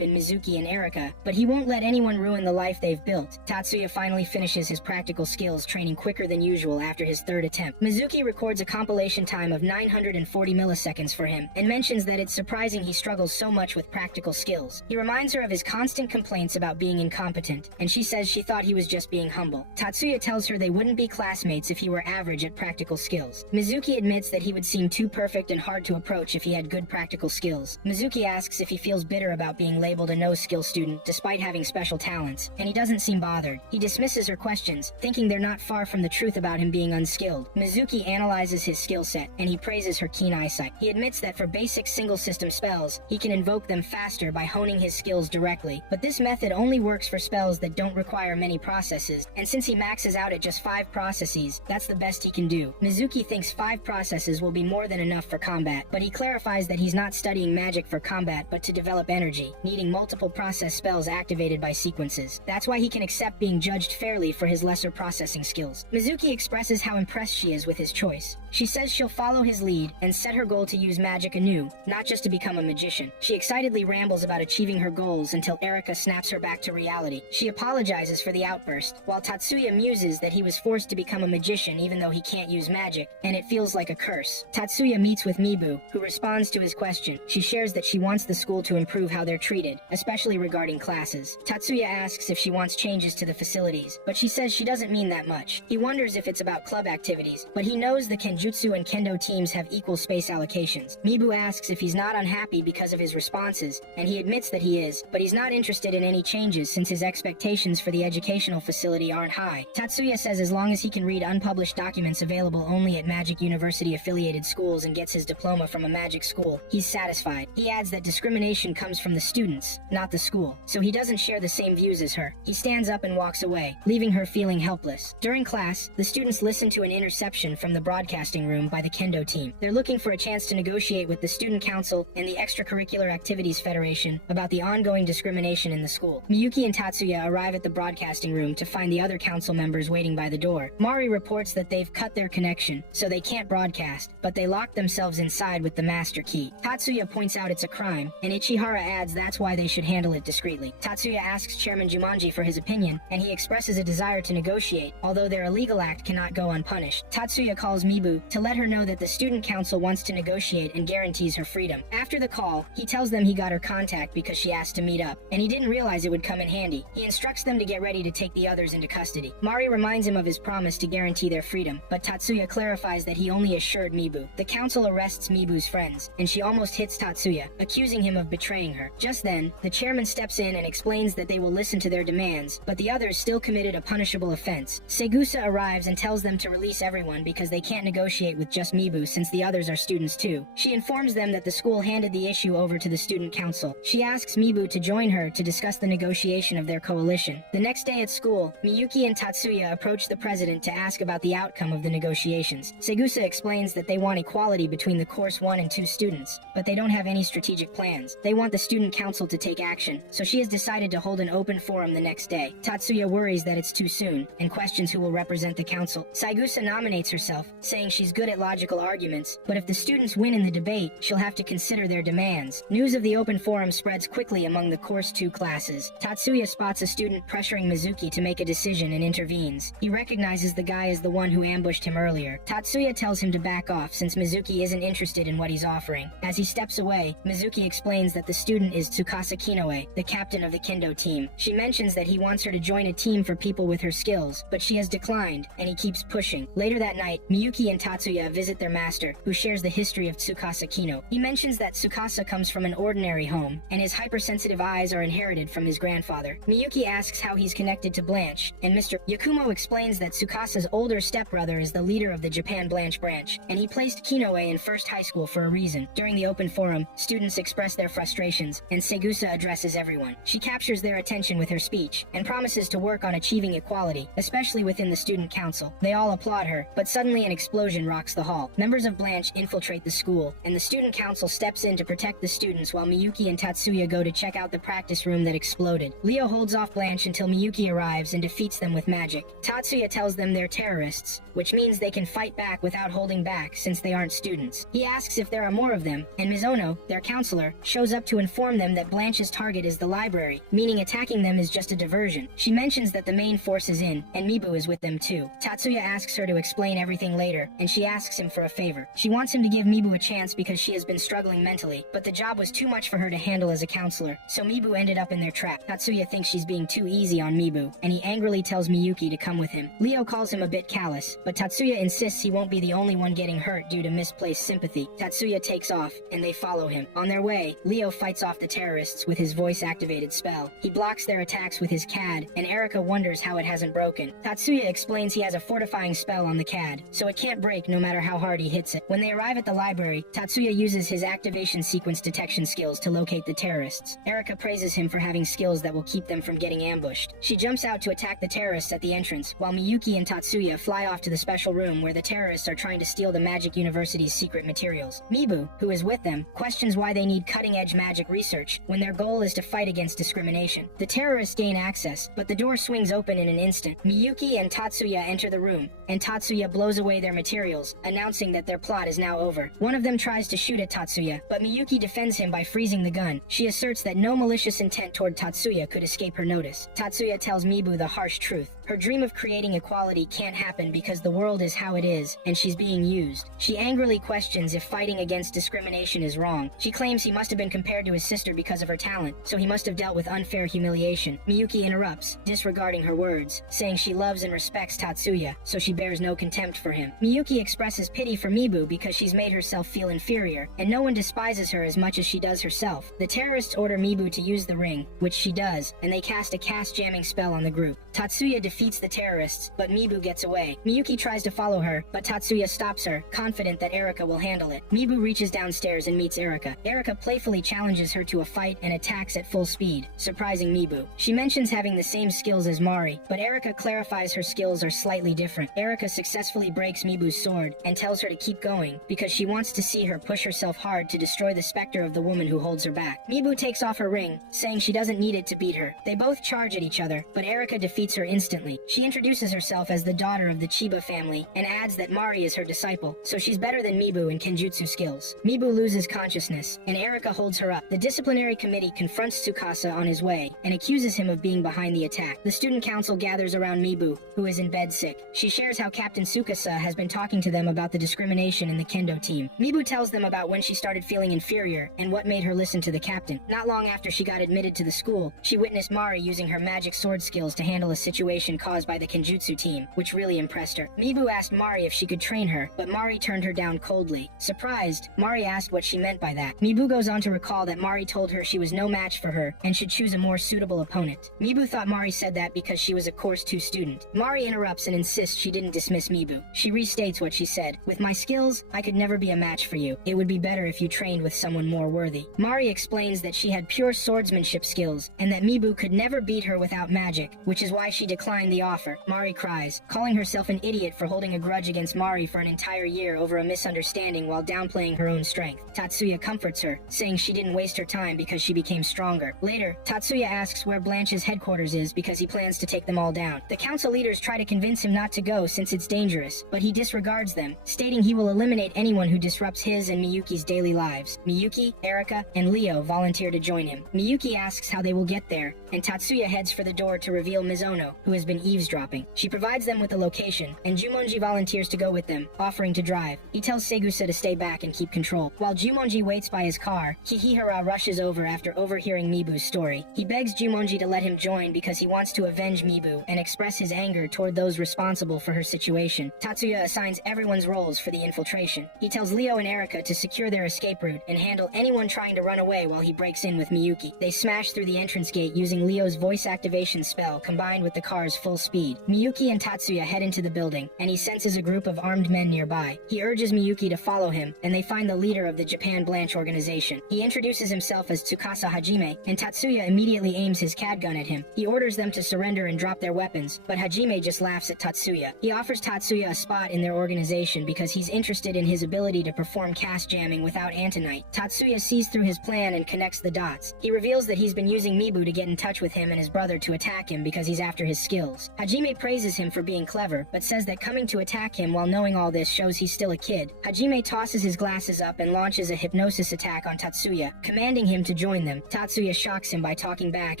in Mizuki and Erika, but he won't let anyone ruin the life they've built. Tatsuya finally finishes his practical skills training quicker than usual after his third attempt. Mizuki records a compilation time of 940 milliseconds for him, and mentions that it's surprising he struggles so much with practical skills. He reminds her of his constant complaints about being incompetent, and she says she thought he was just being humble. Tatsuya tells her they wouldn't be classmates if he were average at practical skills. Mizuki admits that he would seem too perfect and hard to approach if he had good practical skills. Mizuki asks if he feels bitter about being labeled a no-skill student despite having special talents, and he doesn't seem bothered. He dismisses her questions, thinking they're not far from the truth about him being unskilled. Mizuki analyzes his skill set, and he praises her keen eyesight. He admits that for basic single-system spells, he can invoke them faster by honing his skills directly, but this method only works for spells that don't require many processes, and since he maxes out at just 5 processes, that's the best he can do. Mizuki thinks 5 processes will be more than enough for combat, but he clarifies that he's not studying magic for combat but to develop energy, needing multiple process spells activated by sequences. That's why he can accept being judged fairly for his lesser processing skills. Mizuki expresses how impressed she is with his choice. She says she'll follow his lead and set her goal to use magic anew, not just to become a magician. She excitedly rambles about achieving her goals until Erika snaps her back to reality. She apologizes for the outburst, while Tatsuya muses that he was forced to become a magician even though he can't use magic, and it feels like a curse. Tatsuya meets with Mibu, who responds to his question. She shares that she wants the school to improve how they're treated, especially regarding classes. Tatsuya asks if she wants changes to the facilities, but she says she doesn't mean that much. He wonders if it's about club activities, but he knows the Kenjutsu and Kendo teams have equal space allocations. Mibu asks if he's not unhappy because of his responses, and he admits that he is, but he's not interested in any changes since his expectations for the educational facility aren't high. Tatsuya says as long as he can read unpublished documents available only at Magic University affiliated schools and gets his diploma from a magic school, he's satisfied. He adds that discrimination comes from the students, not the school, so he doesn't share the same views as her. He stands up and walks away, leaving her feeling helpless. During class, the students listen to an interception from the broadcasting room by the Kendo team. They're looking for a chance to negotiate with the student council and the Extracurricular Activities Federation about the ongoing discrimination in the school. Miyuki and Tatsuya arrive at the broadcasting room to find the other council members waiting by the door. Mari reports that they've cut their connection, so they can't broadcast, but they lock themselves inside with the master key. Tatsuya points out it's a crime, and Ichihara adds that's why they should handle it discreetly. Tatsuya asks Chairman Jumanji for his opinion, and he expresses a desire to negotiate, although their illegal act cannot go unpunished. Tatsuya calls Mibu to let her know that the student council wants to negotiate and guarantees her freedom. After the call, he tells them he got her contact because she asked to meet up, and he didn't realize it would come in handy. He instructs them to get ready to take the others into custody. Mari reminds him of his promise to guarantee their freedom, but Tatsuya clarifies that he only assured Mibu. The council arrests Mibu's friends, and she almost hits Tatsuya, accusing him of betraying her. Just then, the chairman steps in and explains that they will listen to their demands, but the others still committed a punishable offense. Segusa arrives and tells them to release everyone because they can't negotiate with just Mibu since the others are students too. She informs them that the school handed the issue over to the student council. She asks Mibu to join her to discuss the negotiation of their coalition. The next day at school, Miyuki and Tatsuya approach the president to ask about the outcome of the negotiations. Segusa explains that they want equality between the course 1 and 2 students, but they don't have any strategic plans. They want the student council to take action, so she has decided to hold an open forum the next day. Tatsuya worries that it's too soon, and questions who will represent the council. Saigusa nominates herself, saying she's good at logical arguments, but if the students win in the debate, she'll have to consider their demands. News of the open forum spreads quickly among the Course 2 classes. Tatsuya spots a student pressuring Mizuki to make a decision and intervenes. He recognizes the guy as the one who ambushed him earlier. Tatsuya tells him to back off since Mizuki isn't interested in what he's offering. As he steps away, Mizuki explains that the student is Tsukasa Kinoe, the captain of the Kendo team. She mentions that he wants her to join a team for people with her skills, but she has declined, and he keeps pushing. Later that night, Miyuki and Tatsuya visit their master, who shares the history of Tsukasa Kino. He mentions that Tsukasa comes from an ordinary home, and his hypersensitive eyes are inherited from his grandfather. Miyuki asks how he's connected to Blanche, and Mr. Yakumo explains that Tsukasa's older stepbrother is the leader of the Japan Blanche branch, and he placed Kinoe in first high school for a reason. During the open forum, students express their frustrations, and Segusa addresses everyone. She captures their attention with her speech, and promises to work on achieving equality, especially within the student council. They all applaud her, but suddenly an explosion rocks the hall. Members of Blanche infiltrate the school, and the student council steps in to protect the students while Miyuki and Tatsuya go to check out the practice room that exploded. Leo holds off Blanche until Miyuki arrives and defeats them with magic. Tatsuya tells them they're terrorists, which means they can fight back without holding back since they aren't students. He asks if there are more of them, and Mizono, their counselor, shows up to inform them that Blanche's target is the library, meaning attacking them is just a diversion. She mentions that the main force is in, and Mibu is with them too. Tatsuya asks her to explain everything later, and she asks him for a favor. She wants him to give Mibu a chance because she has been struggling mentally, but the job was too much for her to handle as a counselor, so Mibu ended up in their trap. Tatsuya thinks she's being too easy on Mibu, and he angrily tells Miyuki to come with him. Leo calls him a bit callous, but Tatsuya insists he won't be the only one getting hurt due to misplaced sympathy. Tatsuya takes off, and they follow him. On their way, Leo fights off the terrorists with his voice-activated spell. He blocks their attacks with his CAD, and Erika wonders how it hasn't broken. Tatsuya explains he has a fortifying spell on the CAD, so it can't break no matter how hard he hits it. When they arrive at the library, Tatsuya uses his activation sequence detection skills to locate the terrorists. Erika praises him for having skills that will keep them from getting ambushed. She jumps out to attack the terrorists at the entrance, while Miyuki and Tatsuya fly off to the special room where the terrorists are trying to steal the Magic University's secret materials. Mibu, who is with them, questions why they need cutting-edge magic research when their goal is to fight against discrimination. The terrorists gain access, but the door swings open in an instant. Miyuki and Tatsuya enter the room, and Tatsuya blows away their materials, announcing that their plot is now over. One of them tries to shoot at Tatsuya, but Miyuki defends him by freezing the gun. She asserts that no malicious intent toward Tatsuya could escape her notice. Tatsuya tells Mibu the harsh truth. Her dream of creating equality can't happen because the world is how it is, and she's being used. She angrily questions if fighting against discrimination is wrong. She claims he must have been compared to his sister because of her talent, so he must have dealt with unfair humiliation. Miyuki interrupts, disregarding her words, saying she loves and respects Tatsuya, so she bears no contempt for him. Miyuki expresses pity for Mibu because she's made herself feel inferior, and no one despises her as much as she does herself. The terrorists order Mibu to use the ring, which she does, and they cast a cast-jamming spell on the group. Tatsuya defeats the terrorists, but Mibu gets away. Miyuki tries to follow her, but Tatsuya stops her, confident that Erika will handle it. Mibu reaches downstairs and meets Erika. Erika playfully challenges her to a fight and attacks at full speed, surprising Mibu. She mentions having the same skills as Mari, but Erika clarifies her skills are slightly different. Erika successfully breaks Mibu's sword and tells her to keep going because she wants to see her push herself hard to destroy the specter of the woman who holds her back. Mibu takes off her ring, saying she doesn't need it to beat her. They both charge at each other, but Erika defeats her instantly. She introduces herself as the daughter of the Chiba family and adds that Mari is her disciple, so she's better than Mibu in kenjutsu skills. Mibu loses consciousness, and Erika holds her up. The disciplinary committee confronts Tsukasa on his way and accuses him of being behind the attack. The student council gathers around Mibu, who is in bed sick. She shares how Captain Tsukasa has been talking to them about the discrimination in the kendo team. Mibu tells them about when she started feeling inferior and what made her listen to the captain. Not long after she got admitted to the school, she witnessed Mari using her magic sword skills to handle a situation caused by the kenjutsu team, which really impressed her. Mibu asked Mari if she could train her, but Mari turned her down coldly. Surprised, Mari asked what she meant by that. Mibu goes on to recall that Mari told her she was no match for her and should choose a more suitable opponent. Mibu thought Mari said that because she was a Course 2 student. Mari interrupts and insists she didn't dismiss Mibu. She restates what she said. With my skills, I could never be a match for you. It would be better if you trained with someone more worthy. Mari explains that she had pure swordsmanship skills and that Mibu could never beat her without magic, which is why she declines declined the offer. Mari cries, calling herself an idiot for holding a grudge against Mari for an entire year over a misunderstanding while downplaying her own strength. Tatsuya comforts her, saying she didn't waste her time because she became stronger. Later, Tatsuya asks where Blanche's headquarters is because he plans to take them all down. The council leaders try to convince him not to go since it's dangerous, but he disregards them, stating he will eliminate anyone who disrupts his and Miyuki's daily lives. Miyuki, Erika, and Leo volunteer to join him. Miyuki asks how they will get there, and Tatsuya heads for the door to reveal Mizono, who has been eavesdropping. She provides them with the location, and Jumonji volunteers to go with them, offering to drive. He tells Segusa to stay back and keep control. While Jumonji waits by his car, Kihihara rushes over after overhearing Mibu's story. He begs Jumonji to let him join because he wants to avenge Mibu and express his anger toward those responsible for her situation. Tatsuya assigns everyone's roles for the infiltration. He tells Leo and Erika to secure their escape route and handle anyone trying to run away while he breaks in with Miyuki. They smash through the entrance gate using Leo's voice activation spell combined with the car's full speed. Miyuki and Tatsuya head into the building, and he senses a group of armed men nearby. He urges Miyuki to follow him, and they find the leader of the Japan Blanche organization. He introduces himself as Tsukasa Hajime, and Tatsuya immediately aims his CAD gun at him. He orders them to surrender and drop their weapons, but Hajime just laughs at Tatsuya. He offers Tatsuya a spot in their organization because he's interested in his ability to perform cast jamming without Antonite. Tatsuya sees through his plan and connects the dots. He reveals that he's been using Mibu to get in touch with him and his brother to attack him because he's after his skills. Hajime praises him for being clever, but says that coming to attack him while knowing all this shows he's still a kid. Hajime tosses his glasses up and launches a hypnosis attack on Tatsuya, commanding him to join them. Tatsuya shocks him by talking back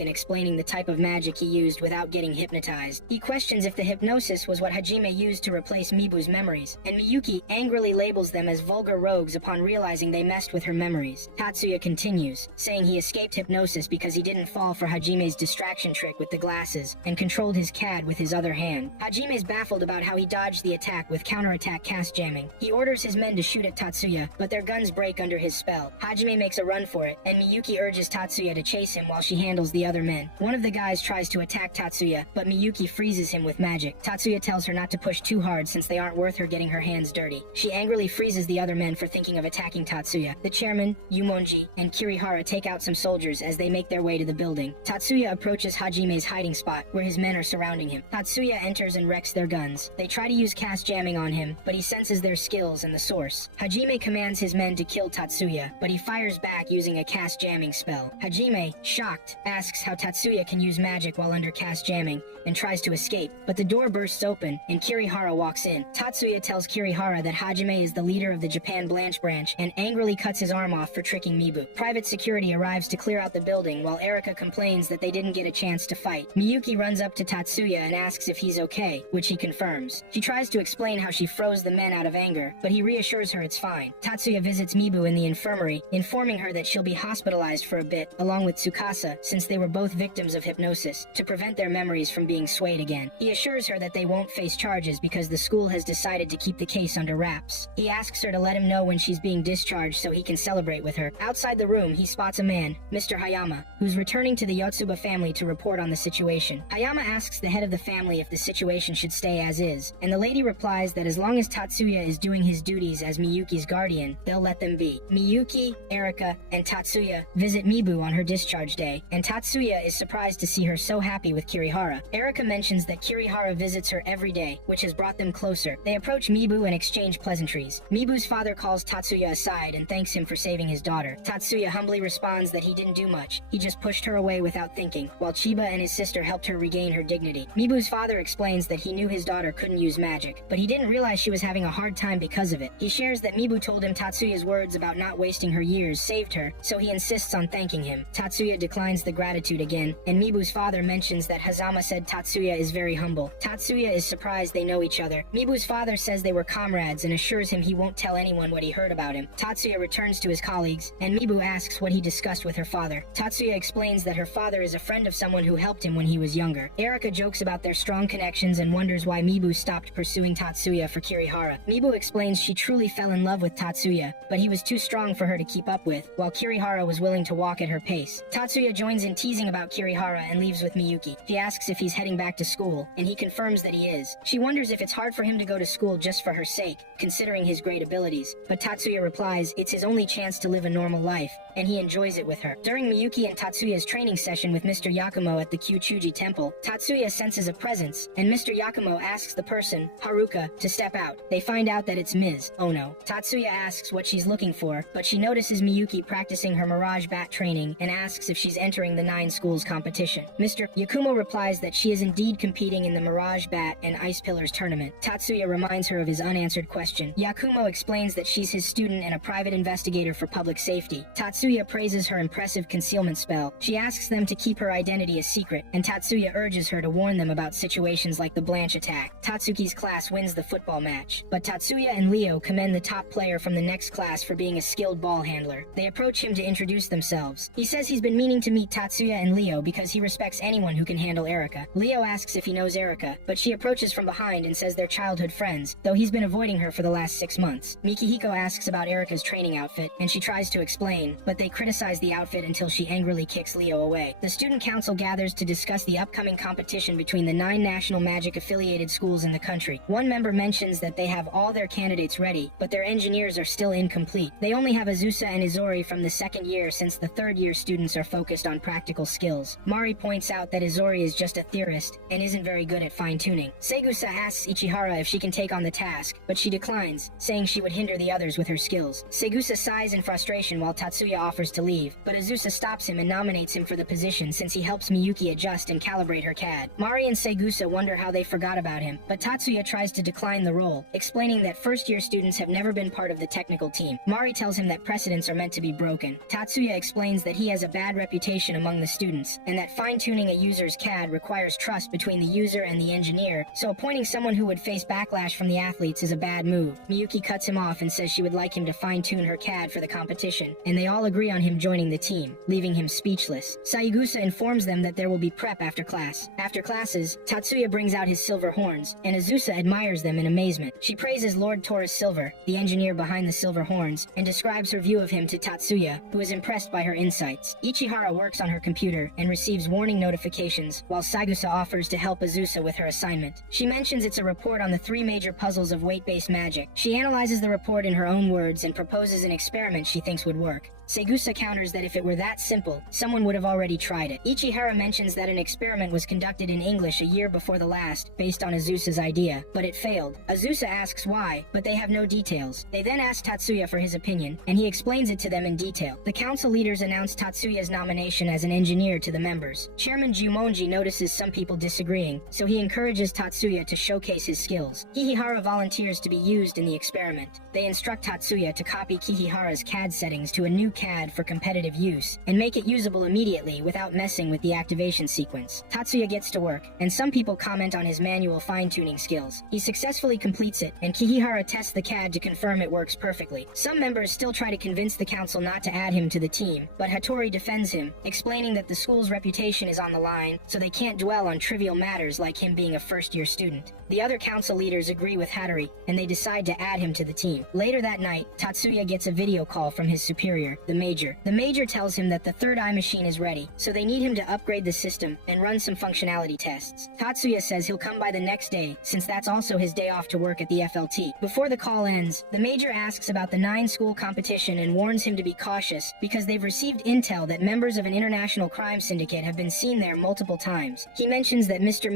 and explaining the type of magic he used without getting hypnotized. He questions if the hypnosis was what Hajime used to replace Mibu's memories, and Miyuki angrily labels them as vulgar rogues upon realizing they messed with her memories. Tatsuya continues, saying he escaped hypnosis because he didn't fall for Hajime's distraction trick with the glasses and controlled his CAD with his other hand. Hajime's baffled about how he dodged the attack with counterattack cast jamming. He orders his men to shoot at Tatsuya, but their guns break under his spell. Hajime makes a run for it, and Miyuki urges Tatsuya to chase him while she handles the other men. One of the guys tries to attack Tatsuya, but Miyuki freezes him with magic. Tatsuya tells her not to push too hard since they aren't worth her getting her hands dirty. She angrily freezes the other men for thinking of attacking Tatsuya. The chairman, Yumonji, and Kirihara take out some soldiers as they make their way to the building. Tatsuya approaches Hajime's hiding spot, where his men are surrounding him. Tatsuya enters and wrecks their guns. They try to use cast jamming on him, but he senses their skills and the source. Hajime commands his men to kill Tatsuya, but he fires back using a cast jamming spell. Hajime, shocked, asks how Tatsuya can use magic while under cast jamming, and tries to escape, but the door bursts open, and Kirihara walks in. Tatsuya tells Kirihara that Hajime is the leader of the Japan Blanche branch, and angrily cuts his arm off for tricking Mibu. Private security arrives to clear out the building, while Erika complains that they didn't get a chance to fight. Miyuki runs up to Tatsuya and asks if he's okay, which he confirms. She tries to explain how she froze the men out of anger, but he reassures her it's fine. Tatsuya visits Mibu in the infirmary, informing her that she'll be hospitalized for a bit, along with Tsukasa, since they were both victims of hypnosis, to prevent their memories from being swayed again. He assures her that they won't face charges because the school has decided to keep the case under wraps. He asks her to let him know when she's being discharged so he can celebrate with her. Outside the room, he spots a man, Mr. Hayama, who's returning to the Yotsuba family to report on the situation. Hayama asks the head of the family if the situation should stay as is, and the lady replies that as long as Tatsuya is doing his duties as Miyuki's guardian, they'll let them be. Miyuki, Erika, and Tatsuya visit Mibu on her discharge day, and Tatsuya is surprised to see her so happy with Kirihara. Erika mentions that Kirihara visits her every day, which has brought them closer. They approach Mibu and exchange pleasantries. Mibu's father calls Tatsuya aside and thanks him for saving his daughter. Tatsuya humbly responds that he didn't do much. He just pushed her away without thinking, while Chiba and his sister helped her regain her dignity. Mibu's father explains that he knew his daughter couldn't use magic, but he didn't realize she was having a hard time because of it. He shares that Mibu told him Tatsuya's words about not wasting her years saved her, so he insists on thanking him. Tatsuya declines the gratitude again, and Mibu's father mentions that Hazama said Tatsuya is very humble. Tatsuya is surprised they know each other. Mibu's father says they were comrades and assures him he won't tell anyone what he heard about him. Tatsuya returns to his colleagues, and Mibu asks what he discussed with her father. Tatsuya explains that her father is a friend of someone who helped him when he was younger. Erika jokes about their strong connections and wonders why Mibu stopped pursuing Tatsuya for Kirihara. Mibu explains she truly fell in love with Tatsuya, but he was too strong for her to keep up with, while Kirihara was willing to walk at her pace. Tatsuya joins in teasing about Kirihara and leaves with Miyuki. She asks if he's heading back to school, and he confirms that he is. She wonders if it's hard for him to go to school just for her sake, considering his great abilities, but Tatsuya replies it's his only chance to live a normal life, and he enjoys it with her. During Miyuki and Tatsuya's training session with Mr. Yakumo at the Kyuchuji Temple, Tatsuya senses a presence, and Mr. Yakumo asks the person, Haruka, to step out. They find out that it's Ms. Ono. Tatsuya asks what she's looking for, but she notices Miyuki practicing her Mirage Bat training and asks if she's entering the 9 schools competition. Mr. Yakumo replies that she is indeed competing in the Mirage Bat and Ice Pillars tournament. Tatsuya reminds her of his unanswered question. Yakumo explains that she's his student and a private investigator for public safety. Tatsuya praises her impressive concealment spell. She asks them to keep her identity a secret, and Tatsuya urges her to warn them about situations like the Blanche attack. Tatsuki's class wins the football match, but Tatsuya and Leo commend the top player from the next class for being a skilled ball handler. They approach him to introduce themselves. He says he's been meaning to meet Tatsuya and Leo because he respects anyone who can handle Erika. Leo asks if he knows Erika, but she approaches from behind and says they're childhood friends, though he's been avoiding her for the last 6 months. Mikihiko asks about Erika's training outfit, and she tries to explain, but they criticize the outfit until she angrily kicks Leo away. The student council gathers to discuss the upcoming competition between the 9 national magic affiliated schools in the country. One member mentions that they have all their candidates ready, but their engineers are still incomplete. They only have Azusa and Izori from the 2nd year, since the 3rd year students are focused on practical skills. Mari points out that Izori is just a theorist and isn't very good at fine-tuning. Segusa asks Ichihara if she can take on the task, but she declines, saying she would hinder the others with her skills. Segusa sighs in frustration while Tatsuya offers to leave, but Azusa stops him and nominates him for the position since he helps Miyuki adjust and calibrate her CAD. Mari and Segusa wonder how they forgot about him, but Tatsuya tries to decline the role, explaining that first-year students have never been part of the technical team. Mari tells him that precedents are meant to be broken. Tatsuya explains that he has a bad reputation among the students, and that fine-tuning a user's CAD requires trust between the user and the engineer, so appointing someone who would face backlash from the athletes is a bad move. Miyuki cuts him off and says she would like him to fine-tune her CAD for the competition, and they all agree on him joining the team, leaving him speechless. Saigusa informs them that there will be prep after class. After classes, Tatsuya brings out his silver horns, and Azusa admires them in amazement. She praises Lord Taurus Silver, the engineer behind the silver horns, and describes her view of him to Tatsuya, who is impressed by her insights. Ichihara works on her computer and receives warning notifications, while Saigusa offers to help Azusa with her assignment. She mentions it's a report on the 3 major puzzles of weight-based magic. She analyzes the report in her own words and proposes an experiment she thinks would work. Segusa counters that if it were that simple, someone would have already tried it. Ichihara mentions that an experiment was conducted in English a year before the last, based on Azusa's idea, but it failed. Azusa asks why, but they have no details. They then ask Tatsuya for his opinion, and he explains it to them in detail. The council leaders announce Tatsuya's nomination as an engineer to the members. Chairman Jumonji notices some people disagreeing, so he encourages Tatsuya to showcase his skills. Kihihara volunteers to be used in the experiment. They instruct Tatsuya to copy Kihihara's CAD settings to a new CAD for competitive use, and make it usable immediately without messing with the activation sequence. Tatsuya gets to work, and some people comment on his manual fine-tuning skills. He successfully completes it, and Kihihara tests the CAD to confirm it works perfectly. Some members still try to convince the council not to add him to the team, but Hattori defends him, explaining that the school's reputation is on the line, so they can't dwell on trivial matters like him being a first-year student. The other council leaders agree with Hattori, and they decide to add him to the team. Later that night, Tatsuya gets a video call from his superior, the Major. The Major tells him that the 3rd eye machine is ready, so they need him to upgrade the system and run some functionality tests. Tatsuya says he'll come by the next day, since that's also his day off to work at the FLT. Before the call ends, the Major asks about the 9-school competition and warns him to be cautious, because they've received intel that members of an international crime syndicate have been seen there multiple times. He mentions that Mr.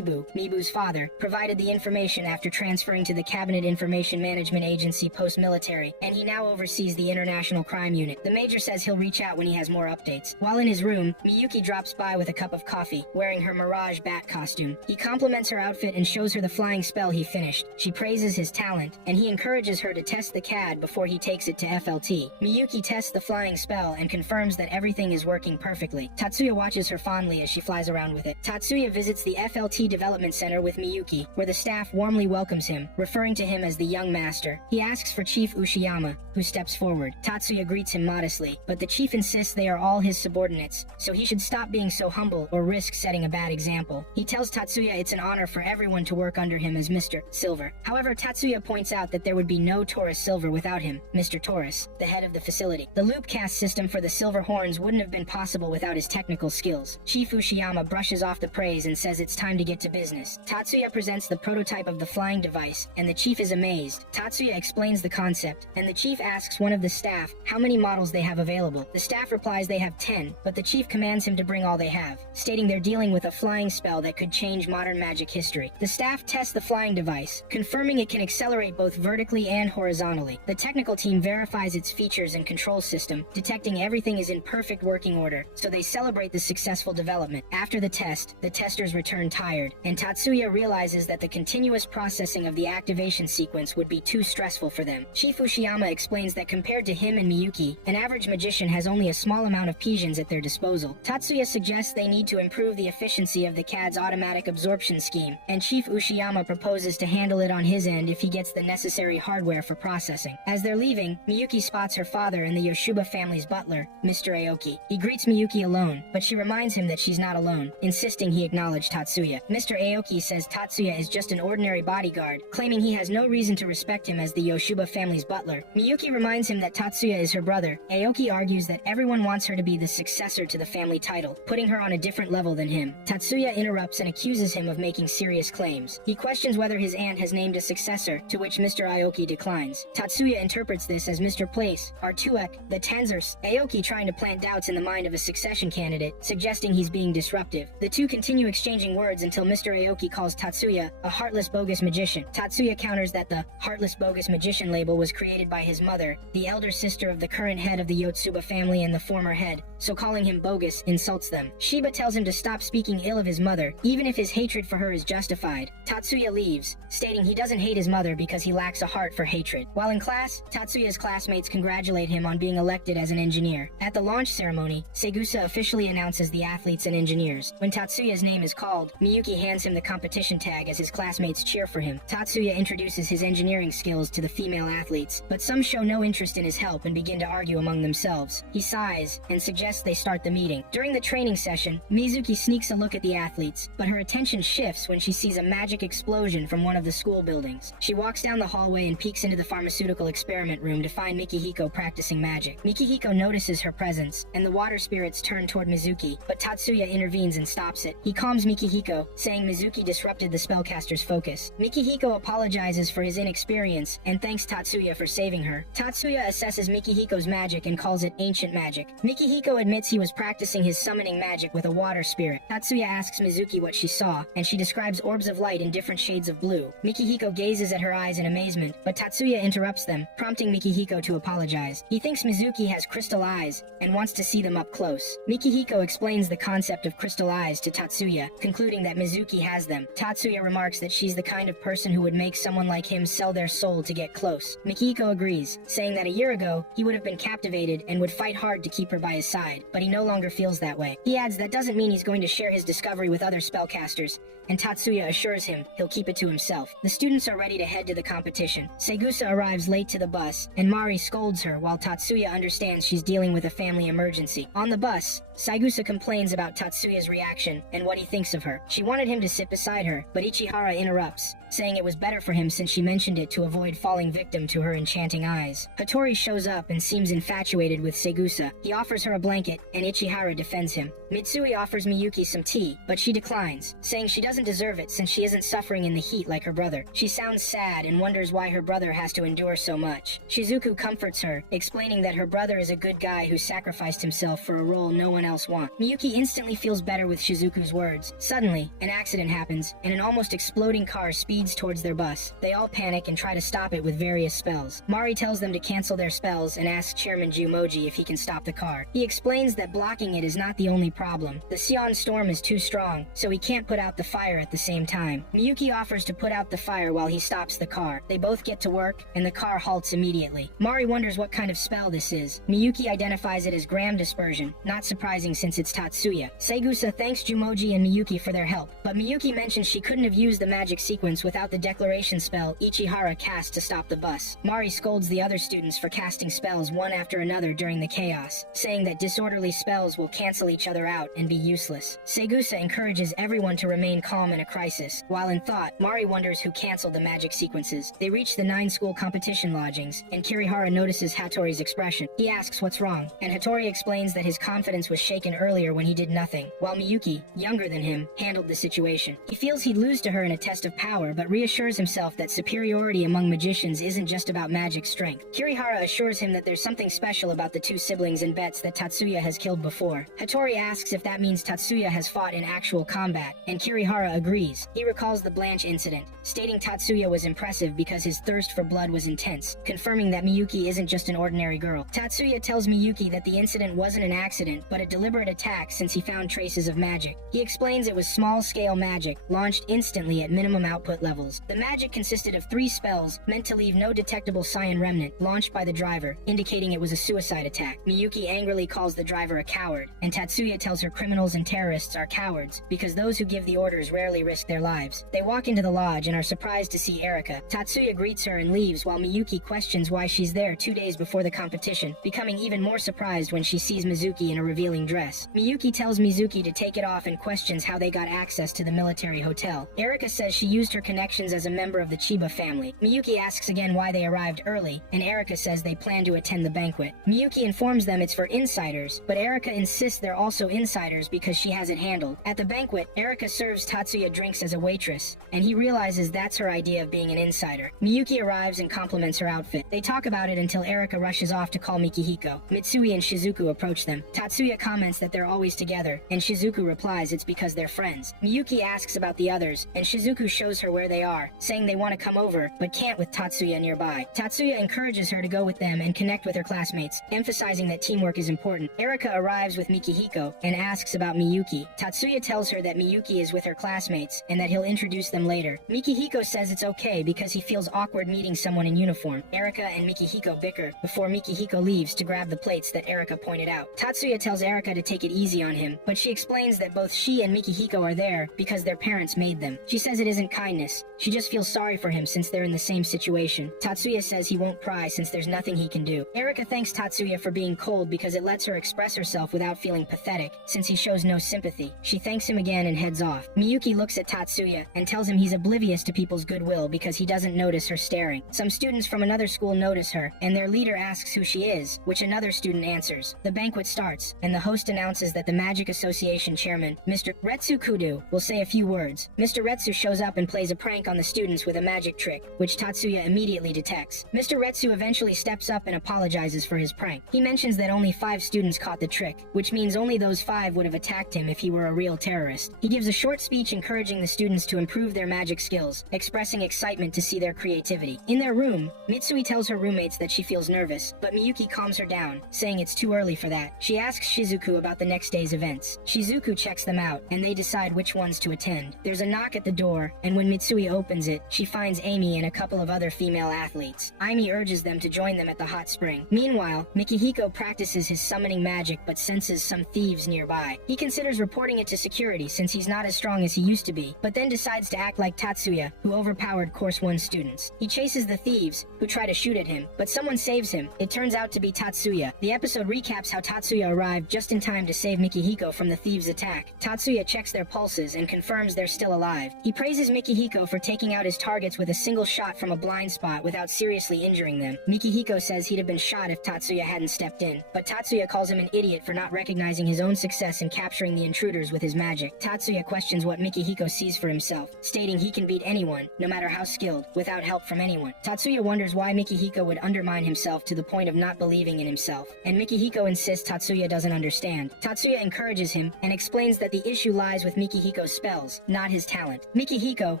Mibu's father, provided the information after transferring to the Cabinet Information Management Agency post-military, and he now oversees the International Crime Unit. The Major says he'll reach out when he has more updates. While in his room, Miyuki drops by with a cup of coffee, wearing her Mirage Bat costume. He compliments her outfit and shows her the flying spell he finished. She praises his talent, and he encourages her to test the CAD before he takes it to FLT. Miyuki tests the flying spell and confirms that everything is working perfectly. Tatsuya watches her fondly as she flies around with it. Tatsuya visits the FLT Development Center with Miyuki, where the staff warmly welcomes him, referring to him as the young master. He asks for Chief Ushiyama, who steps forward. Tatsuya greets him modestly, but the chief insists they are all his subordinates, so he should stop being so humble or risk setting a bad example. He tells Tatsuya it's an honor for everyone to work under him as Mr. Silver. However, Tatsuya points out that there would be no Taurus Silver without him, Mr. Taurus, the head of the facility. The loop cast system for the silver horns wouldn't have been possible without his technical skills. Chief Ushiyama brushes off the praise and says it's time to get to business. Tatsuya presents the prototype of the flying device, and the chief is amazed. Tatsuya explains the concept, and the chief asks one of the staff how many models they have available. The staff replies they have 10, but the chief commands him to bring all they have, stating they're dealing with a flying spell that could change modern magic history. The staff tests the flying device, confirming it can accelerate both vertically and horizontally. The technical team verifies its features and control system, detecting everything is in perfect working order, so they celebrate the successful development. After the test, the testers return tired, and Tatsuya realizes that the continuous processing of the activation sequence would be too stressful for them. Chief Ushiyama explains that compared to him and Miyuki, an average magician has only a small amount of pigeons at their disposal. Tatsuya suggests they need to improve the efficiency of the CAD's automatic absorption scheme, and Chief Ushiyama proposes to handle it on his end if he gets the necessary hardware for processing. As they're leaving, Miyuki spots her father and the Yoshiba family's butler, Mr. Aoki. He greets Miyuki alone, but she reminds him that she's not alone, insisting he acknowledge Tatsuya. Mr. Aoki says Tatsuya is just an ordinary bodyguard, claiming he has no reason to respect him as the Yoshiba family's butler. Miyuki reminds him that Tatsuya is her brother. Aoki argues that everyone wants her to be the successor to the family title, putting her on a different level than him. Tatsuya interrupts and accuses him of making serious claims. He questions whether his aunt has named a successor, to which Mr. Aoki declines. Tatsuya interprets this as Mr. Place, Artuek, the Tenzers, Aoki trying to plant doubts in the mind of a succession candidate, suggesting he's being disruptive. The two continue exchanging words until Mr. Aoki calls Tatsuya a heartless bogus magician. Tatsuya counters that the heartless bogus magician label was created by his mother, the elder sister of the current head of the Yotsuba family and the former head, so calling him bogus insults them. Shiba tells him to stop speaking ill of his mother, even if his hatred for her is justified. Tatsuya leaves, stating he doesn't hate his mother because he lacks a heart for hatred. While in class, Tatsuya's classmates congratulate him on being elected as an engineer. At the launch ceremony, Segusa officially announces the athletes and engineers. When Tatsuya's name is called, Miyuki hands him the competition tag as his classmates cheer for him. Tatsuya introduces his engineering skills to the female athletes, but some show no interest in his help and begin to argue among themselves. He sighs and suggests they start the meeting. During the training session, Mizuki sneaks a look at the athletes, but her attention shifts when she sees a magic explosion from one of the school buildings. She walks down the hallway and peeks into the pharmaceutical experiment room to find Mikihiko practicing magic. Mikihiko notices her presence, and the water spirits turn toward Mizuki, but Tatsuya intervenes and stops it. He calms Mikihiko, saying Mizuki disrupted the spellcaster's focus. Mikihiko apologizes for his inexperience and thanks Tatsuya for saving her. Tatsuya assesses Mikihiko's magic and calls it ancient magic. Mikihiko admits he was practicing his summoning magic with a water spirit. Tatsuya asks Mizuki what she saw, and she describes orbs of light in different shades of blue. Mikihiko gazes at her eyes in amazement, but Tatsuya interrupts them, prompting Mikihiko to apologize. He thinks Mizuki has crystal eyes and wants to see them up close. Mikihiko explains the concept of crystal eyes to Tatsuya, concluding that Mizuki has them. Tatsuya remarks that she's the kind of person who would make someone like him sell their soul to get close. Mikihiko agrees, saying that a year ago, he would have been captivated and would fight hard to keep her by his side, but he no longer feels that way. He adds that doesn't mean he's going to share his discovery with other spellcasters, and Tatsuya assures him he'll keep it to himself. The students are ready to head to the competition. Segusa arrives late to the bus, and Mari scolds her while Tatsuya understands she's dealing with a family emergency. On the bus, Segusa complains about Tatsuya's reaction and what he thinks of her. She wanted him to sit beside her, but Ichihara interrupts, saying it was better for him since she mentioned it to avoid falling victim to her enchanting eyes. Hattori shows up and seems infatuated with Segusa. He offers her a blanket, and Ichihara defends him. Mitsui offers Miyuki some tea, but she declines, saying she doesn't deserve it since she isn't suffering in the heat like her brother. She sounds sad and wonders why her brother has to endure so much. Shizuku comforts her, explaining that her brother is a good guy who sacrificed himself for a role no one else wants. Miyuki instantly feels better with Shizuku's words. Suddenly, an accident happens, and an almost exploding car speeds towards their bus. They all panic and try to stop it with various spells. Mari tells them to cancel their spells and asks Chairman Jumoji if he can stop the car. He explains that blocking it is not the only problem. The Sion storm is too strong, so he can't put out the fire at the same time. Miyuki offers to put out the fire while he stops the car. They both get to work, and the car halts immediately. Mari wonders what kind of spell this is. Miyuki identifies it as Gram Dispersion, not surprising since it's Tatsuya. Segusa thanks Jumoji and Miyuki for their help, but Miyuki mentions she couldn't have used the magic sequence without the declaration spell Ichihara cast to stop the bus. Mari scolds the other students for casting spells one after another during the chaos, saying that disorderly spells will cancel each other out and be useless. Segusa encourages everyone to remain calm in a crisis. While in thought, Mari wonders who canceled the magic sequences. They reach the 9-school competition lodgings, and Kirihara notices Hattori's expression. He asks what's wrong, and Hattori explains that his confidence was shaken earlier when he did nothing, while Miyuki, younger than him, handled the situation. He feels he'd lose to her in a test of power, but reassures himself that superiority among magicians isn't just about magic strength. Kirihara assures him that there's something special about the two siblings and bets that Tatsuya has killed before. Hattori asks if that means Tatsuya has fought in actual combat, and Kirihara agrees. He recalls the Blanche incident, stating Tatsuya was impressive because his thirst for blood was intense, confirming that Miyuki isn't just an ordinary girl. Tatsuya tells Miyuki that the incident wasn't an accident, but a deliberate attack since he found traces of magic. He explains it was small-scale magic, launched instantly at minimum output levels. The magic consisted of 3 spells, meant to leave no detectable cyan remnant, launched by the driver, indicating it was a suicide attack. Miyuki angrily calls the driver a coward, and Tatsuya tells her criminals and terrorists are cowards, because those who give the orders rarely risk their lives. They walk into the lodge and are surprised to see Erika. Tatsuya greets her and leaves while Miyuki questions why she's there 2 days before the competition, becoming even more surprised when she sees Mizuki in a revealing dress. Miyuki tells Mizuki to take it off and questions how they got access to the military hotel. Erika says she used her connections as a member of the Chiba family. Miyuki asks again why they arrived early, and Erika says they plan to attend the banquet. Miyuki informs them it's for insiders, but Erika insists they're also insiders because she has it handled. At the banquet, Erika serves Tatsuya drinks as a waitress, and he realizes that's her idea of being an insider. Miyuki arrives and compliments her outfit. They talk about it until Erika rushes off to call Mikihiko. Mitsui and Shizuku approach them. Tatsuya comments that they're always together, and Shizuku replies it's because they're friends. Miyuki asks about the others, and Shizuku shows her where they are, saying they want to come over, but can't with Tatsuya nearby. Tatsuya encourages her to go with them and connect with her classmates, emphasizing that teamwork is important. Erika arrives with Mikihiko and asks about Miyuki. Tatsuya tells her that Miyuki is with her classmates and that he'll introduce them later. Mikihiko says it's okay because he feels awkward meeting someone in uniform. Erika and Mikihiko bicker before Mikihiko leaves to grab the plates that Erika pointed out. Tatsuya tells Erika to take it easy on him, but she explains that both she and Mikihiko are there because their parents made them. She says it isn't kindness. She just feels sorry for him since they're in the same situation. Tatsuya says he won't pry since there's nothing he can do. Erika thanks Tatsuya for being cold because it lets her express herself without feeling pathetic, since he shows no sympathy. She thanks him again and heads off. Miyuki looks at Tatsuya and tells him he's oblivious to people's goodwill because he doesn't notice her staring. Some students from another school notice her, and their leader asks who she is, which another student answers. The banquet starts, and the host announces that the Magic Association chairman, Mr. Retsu Kudo, will say a few words. Mr. Retsu shows up and plays a prank on the students with a magic trick, which Tatsuya immediately detects. Mr. Retsu eventually steps up and apologizes for his prank. He mentions that only 5 students caught the trick, which means only those 5 would have attacked him if he were a real terrorist. He gives a short speech encouraging the students to improve their magic skills, expressing excitement to see their creativity. In their room, Mitsui tells her roommates that she feels nervous, but Miyuki calms her down, saying it's too early for that. She asks Shizuku about the next day's events. Shizuku checks them out, and they decide which ones to attend. There's a knock at the door, and when Mitsui opens it, she finds Amy and a couple of other female athletes. Amy urges them to join them at the hot spring. Meanwhile, Mikihiko practices his summoning magic but senses some thieves nearby. He considers reporting it to security since he's not as strong as he used to be, but then decides to act like Tatsuya, who overpowered Course 1 students. He chases the thieves, who try to shoot at him, but someone saves him. It turns out to be Tatsuya. The episode recaps how Tatsuya arrived just in time to save Mikihiko from the thieves' attack. Tatsuya checks their pulses and confirms they're still alive. He praises Mikihiko for taking out his targets with a single shot from a blind spot without seriously injuring them. Mikihiko says he'd have been shot if Tatsuya hadn't stepped in, but Tatsuya calls him an idiot for not recognizing his own success in capturing the intruders with his magic. Tatsuya questions what Mikihiko sees for himself, stating he can beat anyone, no matter how skilled, without help from anyone. Tatsuya wonders why Mikihiko would undermine himself to the point of not believing in himself, and Mikihiko insists Tatsuya doesn't understand. Tatsuya encourages him and explains that the issue lies with Mikihiko's spells, not his talent. Mikihiko,